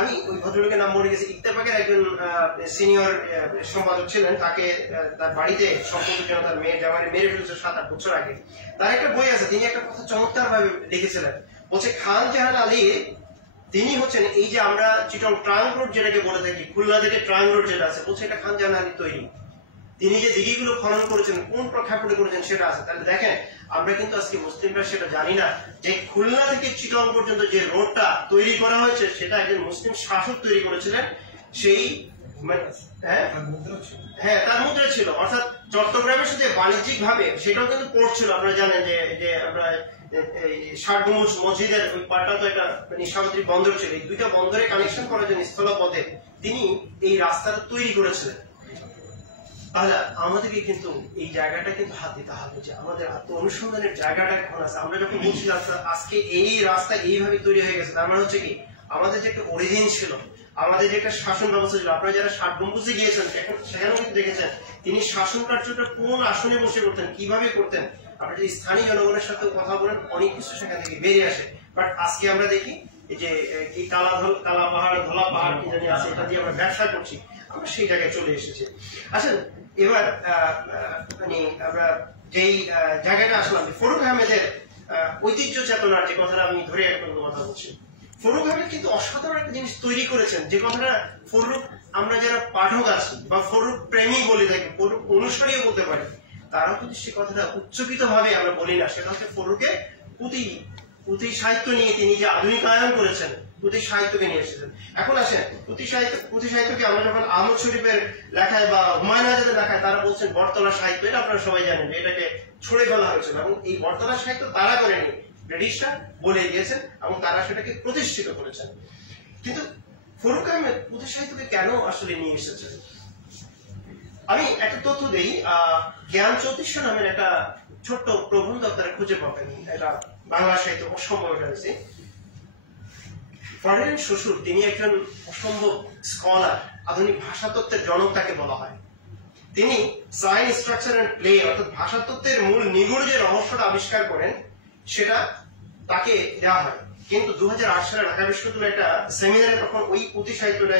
আমি ওই ভদ্রলোকের নাম মনে গেছি, ইত্তেফাকের একজন সিনিয়র সম্পাদক ছিলেন, তাকে তার বাড়িতে সম্পর্কের জন্য তার মেয়ের জামাই মেরে ফেলেছে 7-8 বছর আগে। তার একটা বই আছে, তিনি একটা কথা চমৎকার ভাবে লিখেছিলেন, বলছে খান জাহান আলী তিনি হচ্ছেন এই যে আমরা চিটং ট্রাঙ্ক রোড যেটাকে বলে থাকি, খুলনা থেকে ট্রাঙ্ক রোড যেটা আছে, বলছে এটা খান জাহান আলী তৈরি। তিনি যে দিঘিগুলো খনন করেছেন, কোন প্রেক্ষাপটে করেছেন সেটা আছে। তাহলে দেখেন, আমরা কিন্তু আজকে মুসলিমরা সেটা জানি না যে খুলনা থেকে চিটং পর্যন্ত যে রোডটা তৈরি করা হয়েছে সেটা একজন মুসলিম শাসক তৈরি করেছিলেন। সেই হ্যাঁ তার মুদ্রা ছিল, অর্থাৎ চট্টগ্রামের সাথে বাণিজ্যিক ভাবে সেটাও কিন্তু পোর্ট ছিল। আপনারা জানেন যে আমরা ষাট গম্বুজ মসজিদের ওই পাটটা তো একটা সামুদ্রিক বন্দর ছিল, এই দুইটা বন্দরে কানেকশন করার জন্য স্থলপথে তিনি এই রাস্তাটা তৈরি করেছিলেন। তাহলে আমাদেরকে কিন্তু এই জায়গাটা কিন্তু হাত দিতে হবে যে আমাদের আত্ম অনুসন্ধানের জায়গাটা এখন আছে। আমরা যখন বলছি আজকে এই রাস্তা এইভাবে তৈরি হয়ে গেছে, তার মানে হচ্ছে কি আমাদের যে একটা অরিজিন ছিল, আমাদের যে একটা শাসন ব্যবস্থা ছিল। আপনারা যারা ষাট গম্বুজে গিয়েছেন সেখানেও কিন্তু দেখেছেন তিনি শাসন কার্যটা কোন আসনে বসে করতেন, কিভাবে করতেন। আপনারা যদি স্থানীয় জনগণের সাথে কথা বলেন অনেক কিছু সেখান থেকে বেরিয়ে আসে। বাট আজকে আমরা দেখি এই যে এই কালা পাহাড় ধলা পাহাড় কি জানি আছে, এটা দিয়ে আমরা ব্যবসা করছি, আমরা সেই জায়গায় চলে এসেছি। আসেন এবার মানে আমরা যেই জায়গাটা আসলাম, ফরুক আহমেদের ঐতিহ্য চেতনার যে কথাটা আমি ধরে একটা কথা বলছি, ফরুক আহমেদ কিন্তু অসাধারণ একটা জিনিস তৈরি করেছেন, যে কথাটা ফরুক আমরা যারা পাঠক আছি বা ফরুক প্রেমী বলে থাকি, ফরুক অনুসারীও বলতে পারি, তারাও কিন্তু সে কথাটা উচ্চকিত ভাবে আমরা বলি না। সেটা হচ্ছে ফরুকে পুঁথি সাহিত্য নিয়ে তিনি যে আধুনিকায়ন করেছেন, পুঁথি সাহিত্যকে নিয়ে এসেছেন। এখন আসেন পুঁথি সাহিত্যকে আমরা যখন আহমদ শরীফের লেখায় বা হুমায়ুন আজাদের লেখায় তারা বলছেন বটতলা সাহিত্য, এটা আপনারা সবাই জানেন যে এটাকে ছড়ে ফেলা হয়েছিল, এবং এই বটতলা সাহিত্য তারা করেনি, ব্রিটিশরা বলে দিয়েছেন এবং তারা সেটাকে প্রতিষ্ঠিত করেছেন। কিন্তু ফরুক আহমেদ পুঁথি সাহিত্যকে কেন আসলে নিয়ে এসেছেন, আমি একটা তথ্য দিই। জ্ঞান 3400 নামের একটা ছোট্ট প্রবন্ধ আপনারা খুঁজে পাবেন, এটা বাংলা সাহিত্য অসম্ভব রয়েছে। ফার্ডিনান্ড শ্বশুর তিনি একজন অসম্ভব স্কলার, আধুনিক ভাষাতত্ত্বের জনক তাকে বলা হয়। তিনি সাইন স্ট্রাকচার এন্ড প্লে অর্থাৎ ভাষাতত্ত্বের মূল নিগুড় যে রহস্যটা আবিষ্কার করেন সেটা তাকে দেওয়া হয়। কিন্তু 2008 সালে ঢাকা বিশ্ববিদ্যালয়ে একটা সেমিনারে তখন ওই পুঁথি সাহিত্যটা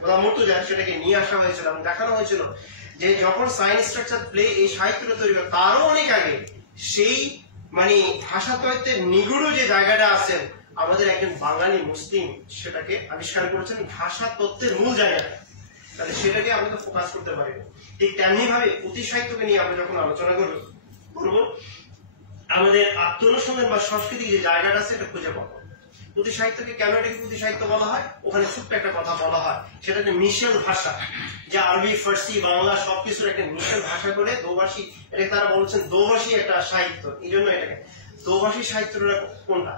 গোলাম মুর্তজা সেটাকে নিয়ে আসা হয়েছিল এবং দেখানো হয়েছিল যে যখন সাইন স্ট্রাকচার প্লে এই সাহিত্যটা তৈরি করে তারও অনেক আগে সেই মানে ভাষাতত্ত্বের নিগুড় যে জায়গাটা আছেন আমাদের একজন বাঙালি মুসলিম সেটাকে আবিষ্কার করেছেন ভাষা তত্ত্বের মূল জায়গাটা। তাহলে সেটাকে আমরা তো ফোকাস করতে পারি না। ঠিক তেমনি ভাবে পুঁথি সাহিত্যকে নিয়ে আমরা যখন আলোচনা করব আমাদের আত্ম অনুসন্ধান বা সাংস্কৃতিক যে জায়গাটা আছে এটা খুঁজে পাবো। পুঁথি সাহিত্যকে কেন এটাকে পুঁথি সাহিত্য বলা হয়, ওখানে ছোট্ট একটা কথা বলা হয়, সেটা হচ্ছে মিশেল ভাষা, যে আরবি ফার্সি বাংলা সবকিছুর একটা মিশেল ভাষা করে দোভাষী, এটাকে তারা বলছেন দোভাষী একটা সাহিত্য। এই জন্য এটাকে দোভাষী সাহিত্যটা কোনটা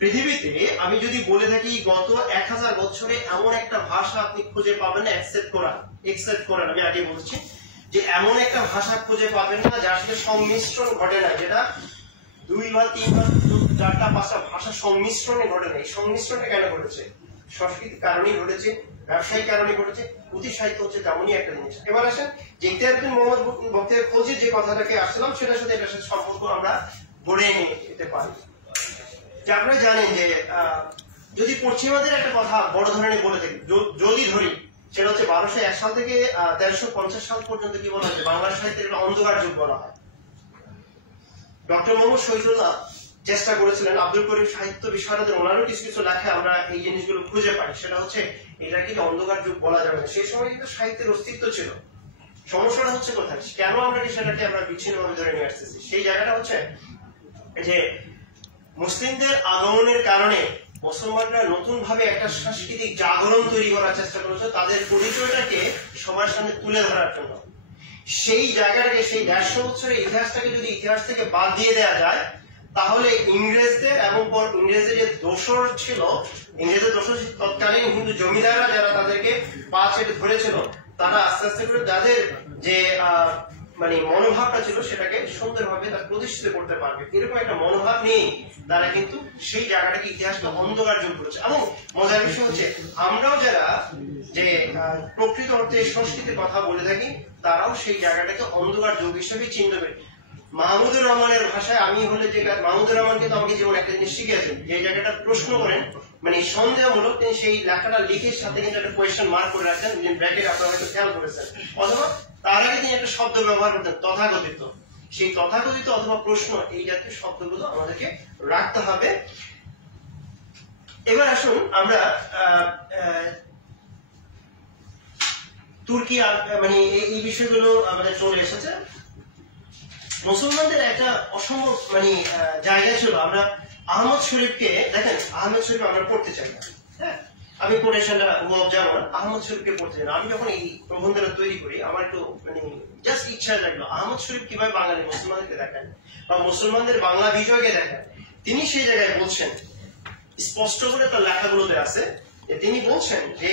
পৃথিবীতে আমি যদি বলে থাকি গত 1000 বছরে এমন একটা ভাষা আপনি খুঁজে পাবেন না, একসেপ্ট করান আমি আগে বলছি যে এমন একটা ভাষা খুঁজে পাবেন না যার সাথে সংমিশ্রণ ঘটে না, যেটা 2 বা 3 বা 4টা 5টা ভাষা সংমিশ্রণে ঘটে না। এই সংমিশ্রণটা কেন ঘটেছে? সংস্কৃতির কারণেই ঘটেছে, ব্যবসায়িক কারণে ঘটেছে। পুঁথি সাহিত্য হচ্ছে তেমনই একটা জিনিস। এবার আসেন যে ইতিহাসবিদ মোহাম্মদ বখতিয়ার খলজির যে কথাটাকে আসলাম সেটার সাথে এটার সাথে সম্পর্ক আমরা গড়ে নিতে পারি। যে আপনারা জানেন যে যদি পশ্চিমাদের একটা কথা বড় ধরনের বলে থাকি, যদি ধরি সেটা হচ্ছে 1201 সাল থেকে 1350 সাল পর্যন্ত কি বলা হয়, বাংলা সাহিত্যের একটা অন্ধকার যুগ বলা হয়। ডক্টর মোহাম্মদ শহীদুল্লাহ চেষ্টা করেছিলেন, আব্দুল করিম সাহিত্য বিশারদের ওনারও কিছু কিছু লেখা আমরা এই জিনিসগুলো খুঁজে পাই, সেটা হচ্ছে এটাকে অন্ধকার যুগ বলা যাবে না। সেই সময় কিন্তু সাহিত্যের অস্তিত্ব ছিল। সমস্যাটা হচ্ছে কোথায়, কেন আমরা সেটাকে আমরা বিচ্ছিন্নভাবে ধরে নিয়ে আসতেছি? সেই জায়গাটা হচ্ছে যে মুসলিমদের আগমনের কারণে মুসলমানরা নতুন ভাবে একটা সাংস্কৃতিক জাগরণ তৈরি করার চেষ্টা করেছে, তাদের পরিচয়টাকে সবার সামনে তুলে ধরার জন্য। সেই জায়গাটাকে, সেই 150 বছরের ইতিহাসটাকে যদি ইতিহাস থেকে বাদ দিয়ে দেওয়া যায় তাহলে ইংরেজদের এবং ইংরেজদের যে দোসর ছিল, ইংরেজদের দোসর তৎকালীন হিন্দু জমিদাররা যারা তাদেরকে পা চেটে ধরেছিল, তারা আস্তে আস্তে করে যাদের যে মানে মনোভাবটা ছিল সেটাকে সুন্দরভাবে তারা প্রতিষ্ঠিত করতে পারবে, এরকম একটা মনোভাব নেই। তারা কিন্তু সেই জায়গাটাকে ইতিহাসকে অন্ধকার যুগ করেছে। এবং মজার বিষয় হচ্ছে আমরাও যারা যে প্রকৃত অর্থে সংস্কৃতির কথা বলে থাকি তারাও সেই জায়গাটাকে অন্ধকার যুগ হিসেবে চিনবে। মাহমুদুর রহমানের ভাষায় আমি হলে যে মাহমুদুর রহমান কিন্তু আমাকে যেমন একটা জিনিস শিখিয়েছেন, যে জায়গাটা প্রশ্ন করেন মানে সন্দেহমূলক তিনি সেই লেখাটা লিখে সাথে কিন্তু একটা কোয়েশ্চেন মার্ক করে রাখতেন, ব্র্যাকেট আপনারা হয়তো খেয়াল করেছেন। অথবা তার আগে তিনি একটা শব্দ ব্যবহার করতেন তথাকথিত। সেই তথাকথিত অথবা প্রশ্ন এই জাতীয় শব্দগুলো আমাদেরকে রাখতে হবে। এবার আসুন আমরা তুর্কি মানে এই বিষয়গুলো আমাদের চলে এসেছে। মুসলমানদের একটা অসম্ভব মানে জায়গা ছিল। আমরা আহমদ শরীফকে দেখেন, আহমদ শরীফ আমরা পড়তে চাই না, হ্যাঁ আমি কোটেশনটা যেমন আহমদ শরীফকে পড়তে চাই না। আমি যখন এই প্রবন্ধটা তৈরি করি আমার একটু মানে জাস্ট ইচ্ছা লাগলো আহমদ শরীফ কিভাবে বাঙালি মুসলমানদেরকে দেখান বা মুসলমানদের বাংলা বিজয়কে দেখান। তিনি সেই জায়গায় বলছেন স্পষ্ট করে তার লেখাগুলোতে আছে যে তিনি বলছেন যে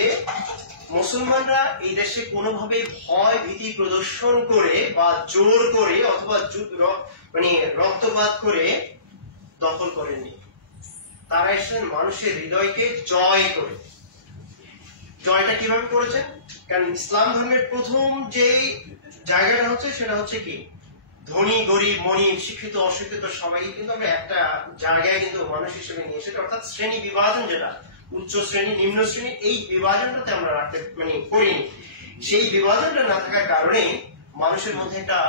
মুসলমানরা এই দেশে কোনোভাবে ভয় ভীতি প্রদর্শন করে বা জোর করে অথবা মানে রক্তপাত করে দখল করেননি। তারা এসেছেন মানুষের হৃদয়কে জয় করে। জয়টা কিভাবে করেছেন? কারণ ইসলাম ধর্মের প্রথম যে জায়গাটা হচ্ছে সেটা হচ্ছে কি ধনী গরিব মনিব শিক্ষিত অশিক্ষিত সবাই কিন্তু আমরা একটা জায়গায় কিন্তু মানুষ হিসেবে নিয়ে এসেছি, অর্থাৎ শ্রেণী বিভাজন যেটা উচ্চ শ্রেণী নিম্ন শ্রেণী এই বিভাজনটাতে আমরা রাখতে মানে করিনি। সেই বিভাজনটা না থাকার কারণে মানুষের মধ্যে একটা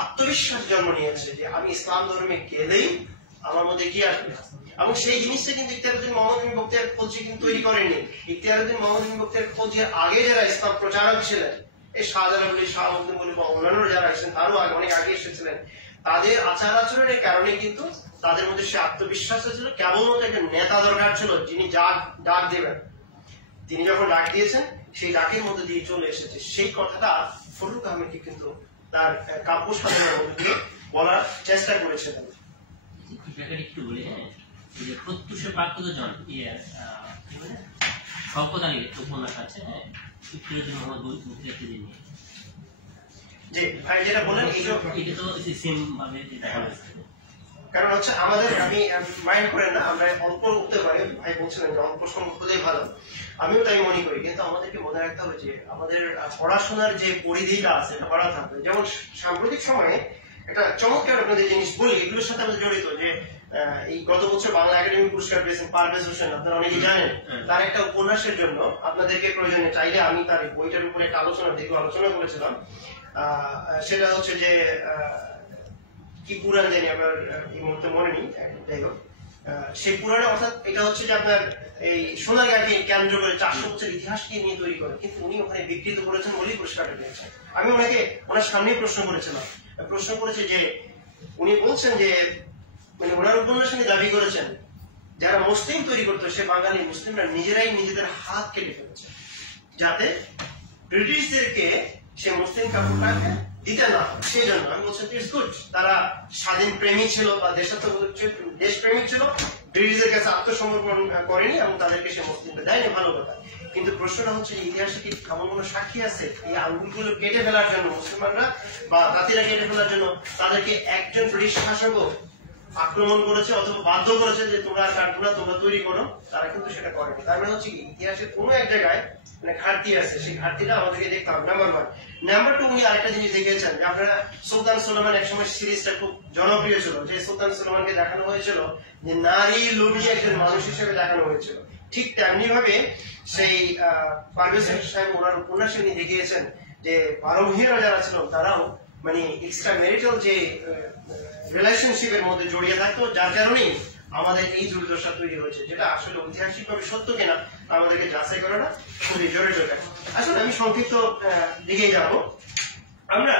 আত্মবিশ্বাস জন্ম নিয়েছে যে আমি ইসলাম ধর্মে গেলেই আমার মধ্যে কি আসবে। এবং সেই জিনিসটা কিন্তু ইখতিয়ারউদ্দিন মোহাম্মদ বিন বখতিয়ার খলজি কিন্তু তৈরি করেননি। ইখতিয়ারউদ্দিন মোহাম্মদ বিন বখতিয়ার খলজির আগে যারা ইসলাম প্রচারক ছিলেন, এই শাহজালাল বলি শাহ আব্দুল বলি বা অন্যান্য যারা এসেছেন তারও আগে অনেক আগে এসেছিলেন, তাদের আচার আচরণের কারণে কিন্তু তাদের মধ্যে সে আত্মবিশ্বাস ছিল। কেবলমাত্র একটা নেতা দরকার ছিল যিনি ডাক দেবেন। তিনি যখন ডাক দিয়েছেন সেই ডাকের মধ্যে দিয়ে চলে এসেছে। সেই কথাটা ফররুখ আহমেদকে কিন্তু তার কাব্য সাধনার মধ্যে দিয়ে বলার চেষ্টা করেছিলেন। একটু বলি প্রত্যুষে প্রাপ্ত জন শওকত আলী উপন্যাস আছে যে ভাই যেটা বলেন এটা তো সেম ভাবে দেখা যাচ্ছে। কারণ হচ্ছে আমাদের আমি মাইন্ড করেন না, আমরা অল্প উঠতে পারি, ভাই বলছিলেন যে অল্প সংখ্যক হলেই ভালো, আমিও তাই মনে করি। কিন্তু আমাদেরকে মনে রাখতে হবে যে আমাদের পড়াশোনার যে পরিধিটা আছে এটা বাড়া থাকবে। যেমন সাম্প্রতিক সময়ে একটা চমৎকার আপনাদের জিনিস বলি, এগুলোর সাথে আমাদের জড়িত যে এই গত বছর বাংলা একাডেমি পুরস্কার পেয়েছেন পারভেজ হোসেন, আপনারা অনেকে জানেন। তার একটা উপন্যাসের জন্য আপনাদেরকে প্রয়োজনে চাইলে আমি তার বইটার উপরে একটা দীর্ঘ আলোচনা করেছিলাম। সেটা হচ্ছে যে কি পুরাণ জানি আমার এই মুহূর্তে মনে নেই, যাই হোক সেই পুরাণে, অর্থাৎ এটা হচ্ছে যে আপনার এই সোনারগাঁকে কেন্দ্র করে 400 বছর ইতিহাসকে নিয়ে তৈরি করে, কিন্তু উনি ওখানে বিকৃত করেছেন বলেই পুরস্কারটা পেয়েছেন। আমি ওনাকে ওনার সামনেই প্রশ্ন করেছে যে উনি বলছেন যে মানে ওনার উপন্যাস উনি দাবি করেছেন যারা মুসলিম তৈরি করতো সে বাঙালি মুসলিমরা নিজেরাই নিজেদের হাত কেটে ফেলেছে যাতে ব্রিটিশদেরকে সে মুসলিম কাপড়টাকে দিতে না হয়। সেই জন্য আমি বলছি ইটস গুড, তারা স্বাধীন প্রেমী ছিল বা দেশপ্রেমিক ছিল, ব্রিটিশদের কাছে আত্মসমর্পণ করেনি এবং তাদেরকে সে মুসলিমকে দেয়নি, ভালো কথা। কিন্তু প্রশ্নটা হচ্ছে ইতিহাসে কি এমন কোন সাক্ষী আছে এই আঙ্গুলগুলো কেটে ফেলার জন্য মুসলমানরা বা তাঁতিরা কেটে ফেলার জন্য তাদেরকে একজন ব্রিটিশ শাসকও আক্রমণ করেছে অথবা বাধ্য করেছে যে তোমরা কাঠবো না, তোমরা তৈরি করো? তারা কিন্তু সেটা করেনি। তার মানে হচ্ছে কি ইতিহাসের কোনো এক জায়গায় মানে ঘাটতি আছে, সেই ঘাটতিটা আমাদেরকে দেখতে হবে। নাম্বার 1। নাম্বার 2, উনি আরেকটা জিনিস দেখিয়েছেন যে আপনারা সুলতান সুলেমান একসময় সিরিজটা খুব জনপ্রিয় ছিল, যে সুলতান সুলেমানকে দেখানো হয়েছিল যে নারী লোভী একজন মানুষ হিসেবে দেখানো হয়েছিল। ঠিক তেমনি ভাবে সেই পারভেজ সাহেব ওনার উপন্যাসে উনি দেখিয়েছেন যে পারমহীরা যারা ছিল তারাও মানে এক্সট্রা ম্যারিটাল যে রিলেশনশিপের মধ্যে জড়িয়ে থাকতো, যার কারণেই আমাদের এই দুর্দশা তৈরি হয়েছে, যেটা আসলে ঐতিহাসিকভাবে সত্য কিনা আমাদেরকে যাচাই করাটা খুবই জরুরি দরকার। আসলে আমি সংক্ষিপ্ত দিকে যাব। আমরা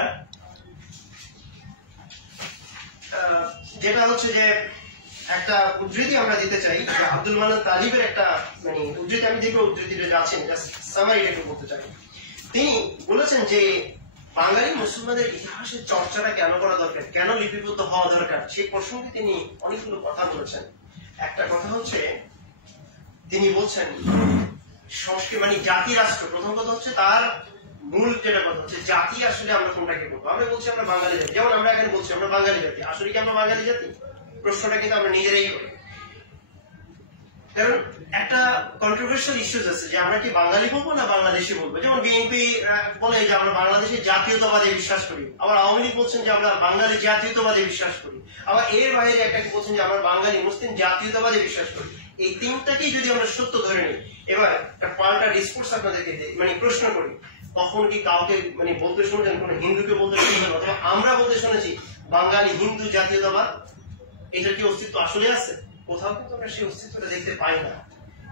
যেটা হচ্ছে যে একটা উদ্ধৃতি আমরা দিতে চাই, আব্দুল মান্নান তালিবের একটা মানে উদ্ধৃতি, আমি দেখবো উদ্ধৃতিটা যাচ্ছেন সামারিটা একটু বলতে চাই। তিনি বলেছেন যে বাঙালি মুসলমানদের ইতিহাসের চর্চাটা কেন করা দরকার, কেন লিপিবদ্ধ হওয়া দরকার, সেই প্রসঙ্গে তিনি অনেকগুলো কথা বলেছেন। একটা কথা হচ্ছে তিনি বলছেন সংস্কৃতি মানে জাতি রাষ্ট্র, প্রথম কথা হচ্ছে তার মূল যেটা কথা হচ্ছে জাতি আসলে আমরা কোনটাকে বলবো। আমরা বলছি আমরা বাঙালি জাতি, যেমন আমরা এখানে বলছি আমরা বাঙালি জাতি, আসলে কি আমরা বাঙালি জাতি? প্রশ্নটা কিন্তু আমরা নিজেরাই করি। কারণ একটা কন্ট্রোভার্সিয়াল ইস্যুস আছে যে আমরা কি বাঙালি বলবো না বাংলাদেশি বলবো। যেমন বিএনপি বলে যে আমরা বাংলাদেশের জাতীয়তাবাদে বিশ্বাস করি, আবার আওয়ামী লীগ বলছেন যে আমরা বাঙালি জাতীয়তাবাদে বিশ্বাস করি, আবার এর বাইরে একটা বলছেন যে আমরা বাঙালি মুসলিম জাতীয়তাবাদে বিশ্বাস করি। এই তিনটাকেই যদি আমরা সত্য ধরে নিই, এবার একটা পাল্টা রিসপন্স আপনাদেরকে মানে প্রশ্ন করি, কখন কি কাউকে মানে বলতে শুনেছেন, কোন হিন্দুকে বলতে শুনেছেন, অথবা আমরা বলতে শুনেছি বাঙালি হিন্দু জাতীয়তাবাদ? এটার কি অস্তিত্ব আসলে আছে? কোথাও কিন্তু আমরা সেই অস্তিত্বটা দেখতে পাই না।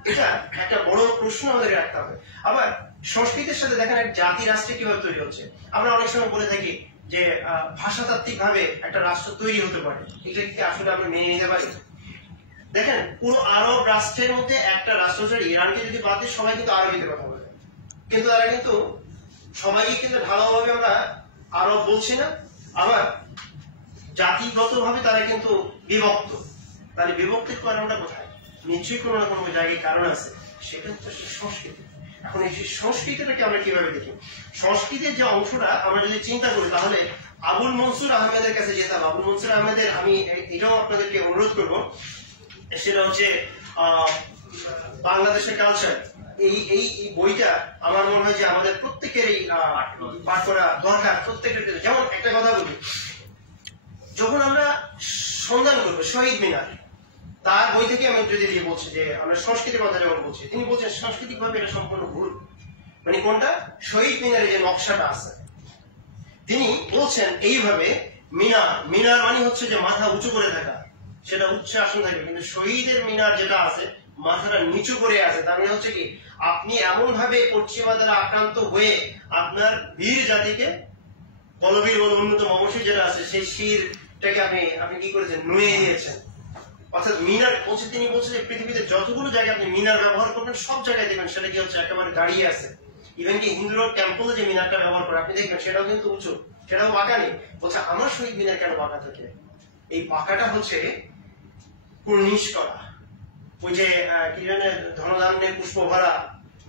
এটা একটা বড় প্রশ্ন আমাদের রাখতে হবে। আবার সংস্কৃতির সাথে দেখেন এক জাতি রাষ্ট্রে কিভাবে তৈরি হচ্ছে। আমরা অনেক সময় বলে থাকি যে ভাষাতাত্ত্বিক ভাবে একটা রাষ্ট্র তৈরি হতে পারে, এটা কি আসলে আমরা মেনে নিতে পারি? দেখেন পুরো আরব রাষ্ট্রের মধ্যে একটা রাষ্ট্র ছাড়া ইরানকে যদি বাদ দিয়ে সবাই কিন্তু আরবিতে কথা বলে, কিন্তু তারা কিন্তু সবাইকে কিন্তু ঢালাওভাবে আমরা আরব বলছি না। আবার জাতিগত ভাবে তারা কিন্তু বিভক্ত। তাহলে বিভক্তির কারণটা কোথায়? নিশ্চয়ই কোনো না কোনো জায়গায় কারণ আছে, সেটা হচ্ছে সংস্কৃতি। এখন এই সংস্কৃতিটাকে আমরা কিভাবে দেখি? সংস্কৃতির যে অংশটা আমরা যদি চিন্তা করি, তাহলে আবুল মনসুর আহমেদের কাছে যেতাম। আবুল মনসুর আহমেদের আমি এটাও আপনাদেরকে অনুরোধ করব, সেটা হচ্ছে বাংলাদেশের কালচার। এই বইটা আমার মনে হয় যে আমাদের প্রত্যেকেরই পাঠ করা দরকার, প্রত্যেকের। যেমন একটা কথা বলি, যখন আমরা সন্ধান করবো শহীদ মিনার, তার বই থেকে আমি যদি দিয়ে বলছি যে আমরা সংস্কৃতির কথা যখন বলছি, তিনি বলছেন সাংস্কৃতিক ভাবে এটা সম্পূর্ণ ভুল। মানে কোনটা? শহীদ মিনারের যে নকশাটা আছে, তিনি বলছেন এইভাবে, মিনার মানে হচ্ছে যে মাথা উঁচু করে থাকা, সেটা উচ্চ আসন থাকবে, কিন্তু শহীদের মিনার যেটা আছে মাথাটা নিচু করে আছে। তার মানে হচ্ছে কি, আপনি এমন ভাবে পশ্চিমা দ্বারা আক্রান্ত হয়ে আপনার বীর জাতিকে, বলবীর বল উন্নত মমশির যেটা আছে সেই শিরটাকে আপনি কি করেছেন? নুয়ে দিয়েছেন। অর্থাৎ মিনার বলছে, তিনি বলছেন যে পৃথিবীতে যতগুলো জায়গায় আপনি মিনার ব্যবহার করবেন সব জায়গায় দেখবেন সেটা কি হচ্ছে, একেবারে দাঁড়িয়ে আছে। ইভেন কি হিন্দুরা টেম্পলে যে মিনারটা ব্যবহার করে আপনি দেখবেন সেটাও কিন্তু উঁচু, সেটাও বাঁকা নেই। বলছে আমার শহীদ মিনার কেন বাঁকা থাকে? এই বাঁকাটা হচ্ছে কুর্নিশ করা। ওই যে কি জানে, ধনধান্যে পুষ্প ভরা,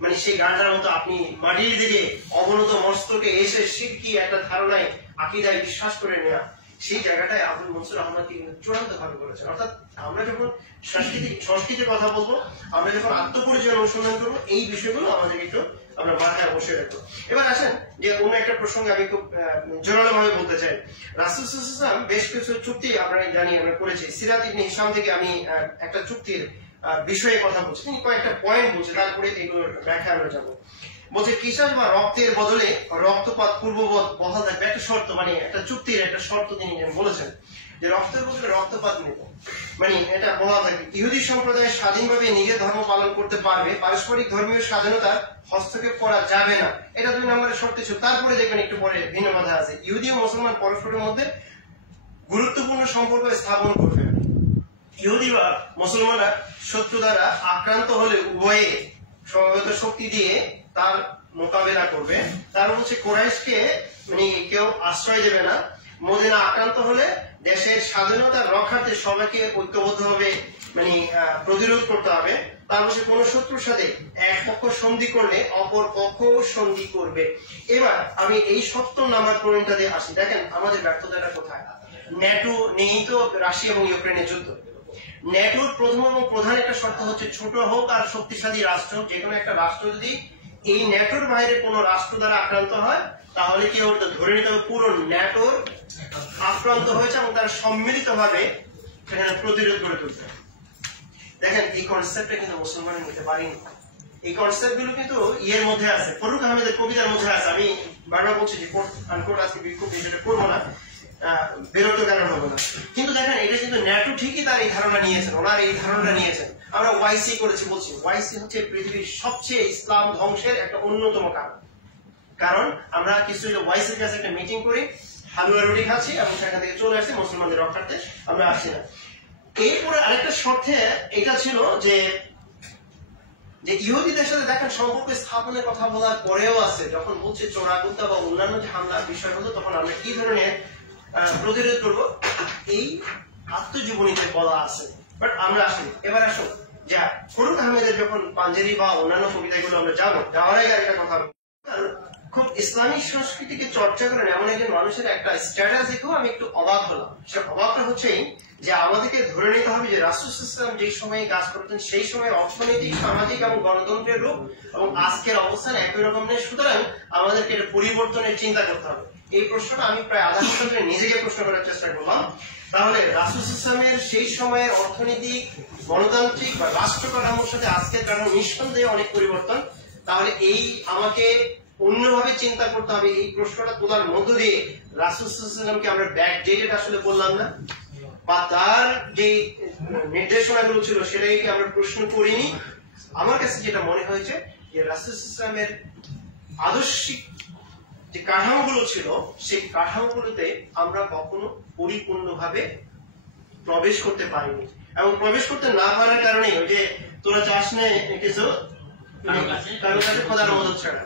মানে সেই গানটার মতো আপনি মাটির দিকে অবনত মস্তকে এসে শিরকি একটা ধারণায় আকীদায় বিশ্বাস করে নেওয়া, সেই জায়গাটায় আবুল মনসুর আহমদ চূড়ান্ত ভাবে বলেছেন। অর্থাৎ আমরা যখন সংস্কৃতির কথা বলবো, আমরা যখন আত্মপরিচয় অনুসন্ধান করবো, এই বিষয়গুলো আমাদের একটু আমরা মাথায় বসে রাখবো। এবার আসেন যে অন্য একটা প্রসঙ্গে আমি খুব জোরালো ভাবে বলতে চাই। রাসূল সাল্লাল্লাহু আলাইহি ওয়াসাল্লাম বেশ কিছু চুক্তি আমরা জানি, আমরা করেছি। সিরাত ইবনে হিশাম থেকে আমি একটা চুক্তির বিষয়ে কথা বলছি, তিনি কয়েকটা পয়েন্ট বলছে, তারপরে এগুলোর ব্যাখ্যা আমরা যাবো। বলছে কিসাস বা রক্তের বদলে রক্তপাত পূর্ববৎ বহাল থাকবে, একটা শর্ত, মানে একটা চুক্তির একটা শর্ত তিনি বলেছেন যে রক্তের বদলে রক্তপাত নেব, মানে এটা বহাল থাকবে। ইহুদি সম্প্রদায় স্বাধীনভাবে নিজের ধর্ম পালন করতে পারবে, পারস্পরিক ধর্মীয় স্বাধীনতা হস্তক্ষেপ করা যাবে না, এটা 2 নম্বরের শর্ত ছিল। তারপরে দেখবেন একটু পরে ভিন্ন কথা আছে, ইহুদি ও মুসলমান পরস্পরের মধ্যে গুরুত্বপূর্ণ সম্পর্ক স্থাপন করবে। ইহুদি বা মুসলমানরা শত্রু দ্বারা আক্রান্ত হলে উভয়ে সমবেত শক্তি দিয়ে তার মোকাবেলা করবে। তার হচ্ছে কুরাইশকে মানে কেউ আশ্রয় দেবে না। মদিনা আক্রান্ত হলে দেশের স্বাধীনতা রক্ষার্থে সবাইকে ঐক্যবদ্ধভাবে মানে প্রতিরোধ করতে হবে। তার হচ্ছে কোন শত্রুর সাথে এক পক্ষ সন্ধি করলে অপর পক্ষ সন্ধি করবে। এবার আমি এই 70 নাম্বার পয়েন্টটাতে আসি। দেখেন আমাদের ব্যর্থতাটা কোথায়। ন্যাটো নেই তো রাশিয়া এবং ইউক্রেনের যুদ্ধ। ন্যাটোর প্রথম এবং প্রধান একটা শর্ত হচ্ছে, ছোট হোক আর শক্তিশালী রাষ্ট্র, যে কোনো একটা রাষ্ট্র যদি এই ন্যাটোর বাইরে কোন রাষ্ট্র দ্বারা আক্রান্ত হয়, তাহলে কি ওটা ধরে নিতে হবে পুরো ন্যাটোর আক্রান্ত হয়েছে এবং তারা সম্মিলিত ভাবে প্রতিরোধ করে তুলছে। দেখেন এই কনসেপ্টটা কিন্তু মুসলমানের নিতে পারিনি। এই কনসেপ্ট গুলো কিন্তু ইয়ের মধ্যে আছে, ফরুক আহমেদের কবিতার মধ্যে আছে। আমি বারবার বলছি যে আজকে বিক্ষোভ বিষয়টা করবো না, বিরত কারণ হবে না, কিন্তু দেখেন এটা কিন্তু ন্যাটো ঠিকই তার এই ধারণা নিয়েছেন, ওনার এই ধারণাটা নিয়েছেন। আমরা ওয়াইসি করেছি, বলছি ওয়াইসি হচ্ছে পৃথিবীর সবচেয়ে ইসলাম ধ্বংসের একটা অন্যতম কারণ আমরা কিছু ওয়াইসির কাছে একটা মিটিং করি, হালুয়া রুটি খাচ্ছি এবং সেখান থেকে চলে আসছি, মুসলমানদের রক্ষার্থে আমরা আসছি না। এরপরে আরেকটা শর্তে এটা ছিল যে ইহুদিদের সাথে দেখেন সম্পর্ক স্থাপনের কথা বলার পরেও আছে, যখন বলছে চোরাগুত্তা বা অন্যান্য যে হামলার বিষয় হলো, তখন আমরা কি ধরনের প্রতিরোধ করবো এই আত্মজীবনীতে বলা আছে। বাট আমরা আসি, এবার আসো যা ফরুক আহমেদের যখন পাঞ্জেরি বা অন্যান্য কবিতাগুলো আমরা যাবো, যাওয়ার আগে একটা কথা, খুব ইসলামিক সংস্কৃতিকে চর্চা করেন এমন একজন মানুষের একটা স্ট্যাটাস দেখেও আমি একটু অবাক হলাম। সে অবাকটা হচ্ছে যে আমাদেরকে ধরে নিতে হবে যে রাসূল সাল্লাল্লাহু আলাইহি ওয়াসাল্লাম যেই সময়ে কাজ করতেন সেই সময় অর্থনৈতিক, সামাজিক এবং গণতন্ত্রের রূপ এবং আজকের অবস্থান একই রকম নেই, সুতরাং আমাদেরকে এটা পরিবর্তনের চিন্তা করতে হবে। এই প্রশ্নটা আমি প্রায় আধা ঘন্টা ধরে নিজেকে প্রশ্ন করার চেষ্টা করলাম। তাহলে রাসূল ইসলামের সেই সময়ের অর্থনৈতিক, গণতান্ত্রিক বা রাষ্ট্র কাঠামোর সাথে আজকের কাঠামো নিঃসন্দেহে অনেক পরিবর্তন। তাহলে এই আমাকে অন্যভাবে চিন্তা করতে হবে। এই প্রশ্নটা তোলার মধ্য দিয়ে রাসূল ইসলামকে আমরা ব্যাকডেটেড আসলে বললাম না, বা তার যে নির্দেশনাগুলো ছিল সেটাকে আমরা প্রশ্ন করিনি। আমার কাছে যেটা মনে হয়েছে যে রাসূল ইসলামের আদর্শিক যে কাঠামোগুলো ছিল সেই কাঠামোগুলোতে আমরা কখনো পরিপূর্ণভাবে প্রবেশ করতে পারিনি, এবং প্রবেশ করতে না পারার কারণে ওই যে তোরা চাস না কিছু কারো কাছে খোদার মদত ছাড়া,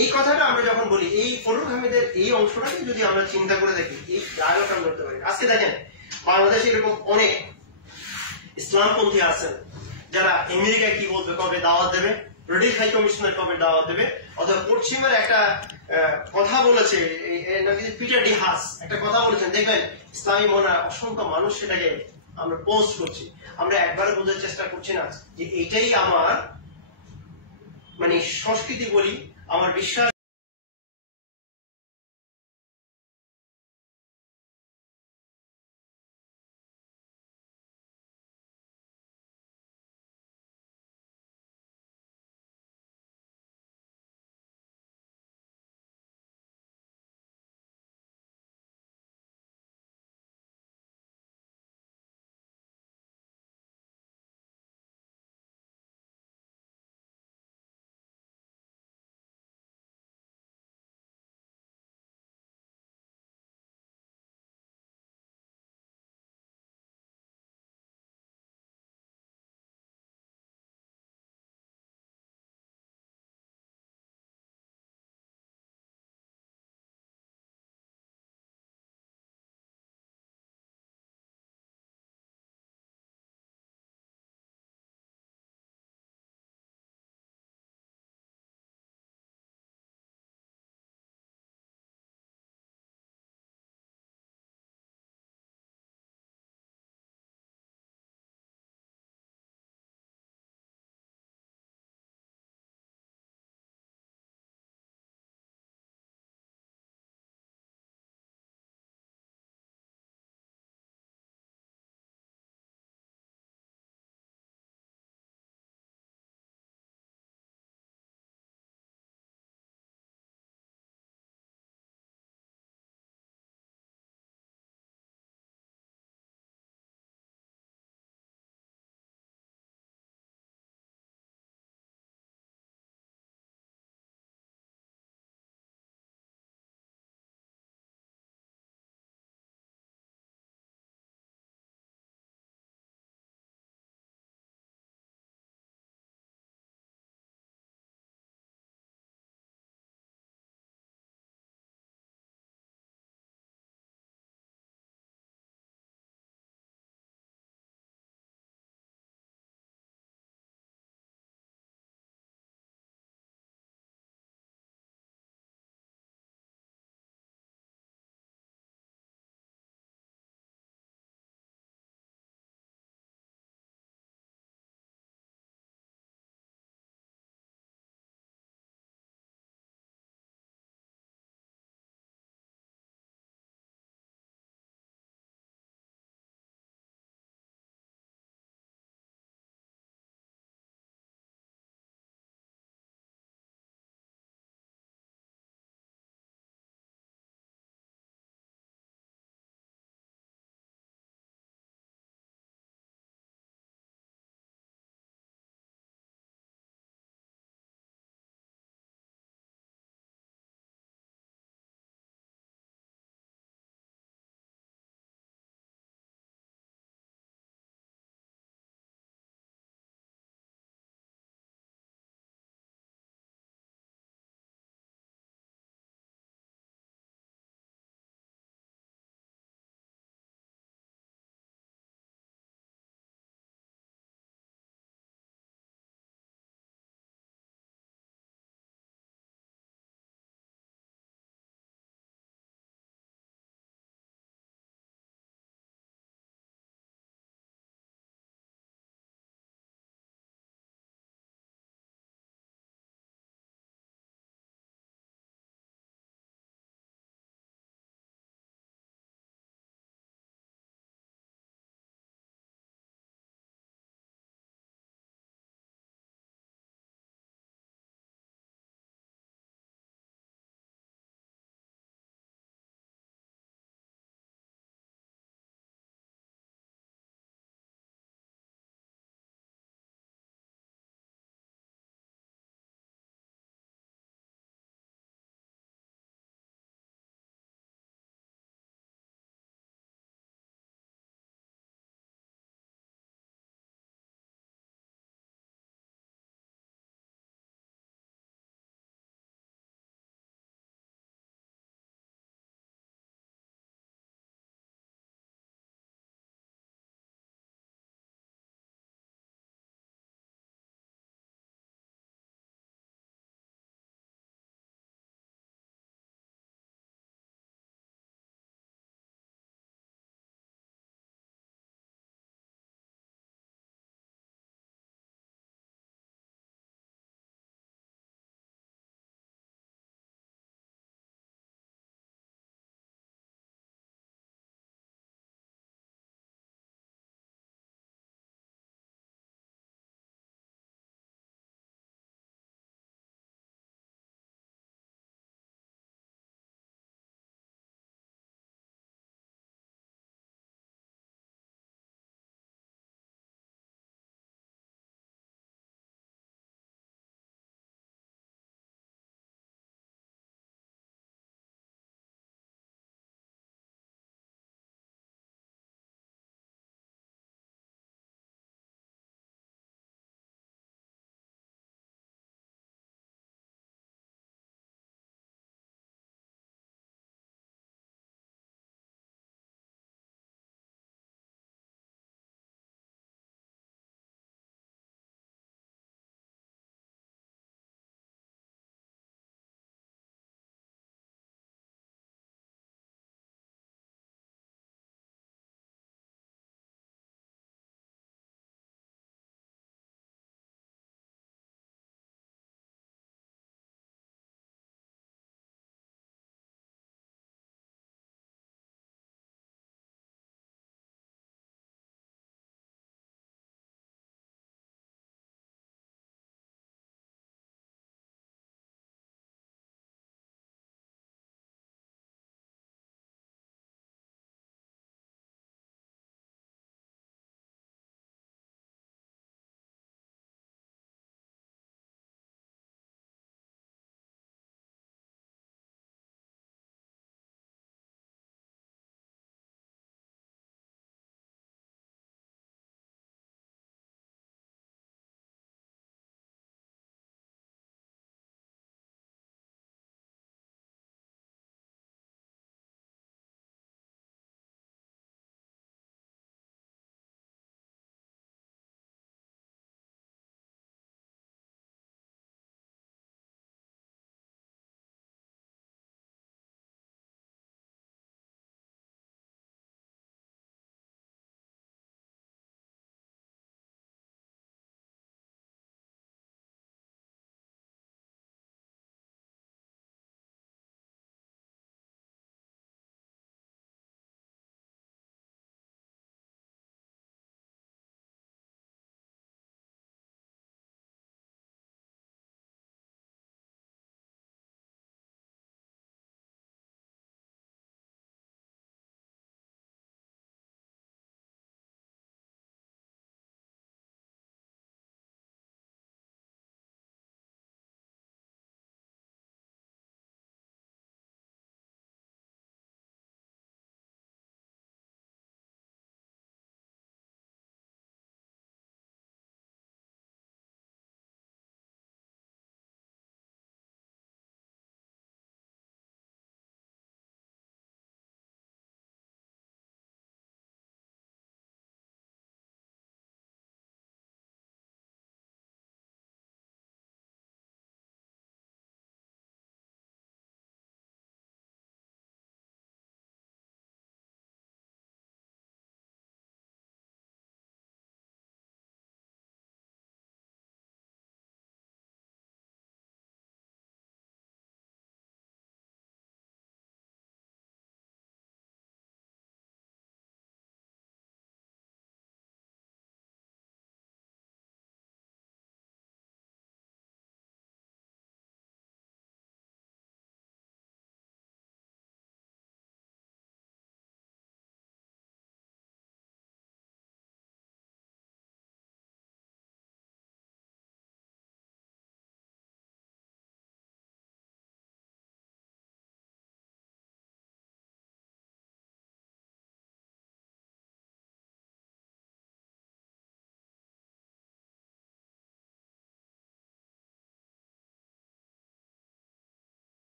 এই কথাটা আমরা যখন বলি, এই ফরুক হামিদের এই অংশটাকে যদি আমরা চিন্তা করে দেখি, এই ডায়লগটা আমরা ধরতে পারি। আজকে দেখেন বাংলাদেশে এরকম অনেক ইসলামপন্থী আছেন যারা আমেরিকা কি বলবে, কবে দাওয়াত দেবে, ব্রিটিশ হাই কমিশনার কবে দাওয়াত দেবে, অথবা পশ্চিমের একটা কথা বলেছে পিটার ডি হাস একটা কথা বলেছেন, দেখবেন ইসলামী মনে অসংখ্য মানুষ সেটাকে আমরা পোস্ট করছি। আমরা একবারও বোঝার চেষ্টা করছি না যে এইটাই আমার মানে সংস্কৃতি বলি, আমার বিশ্বাস।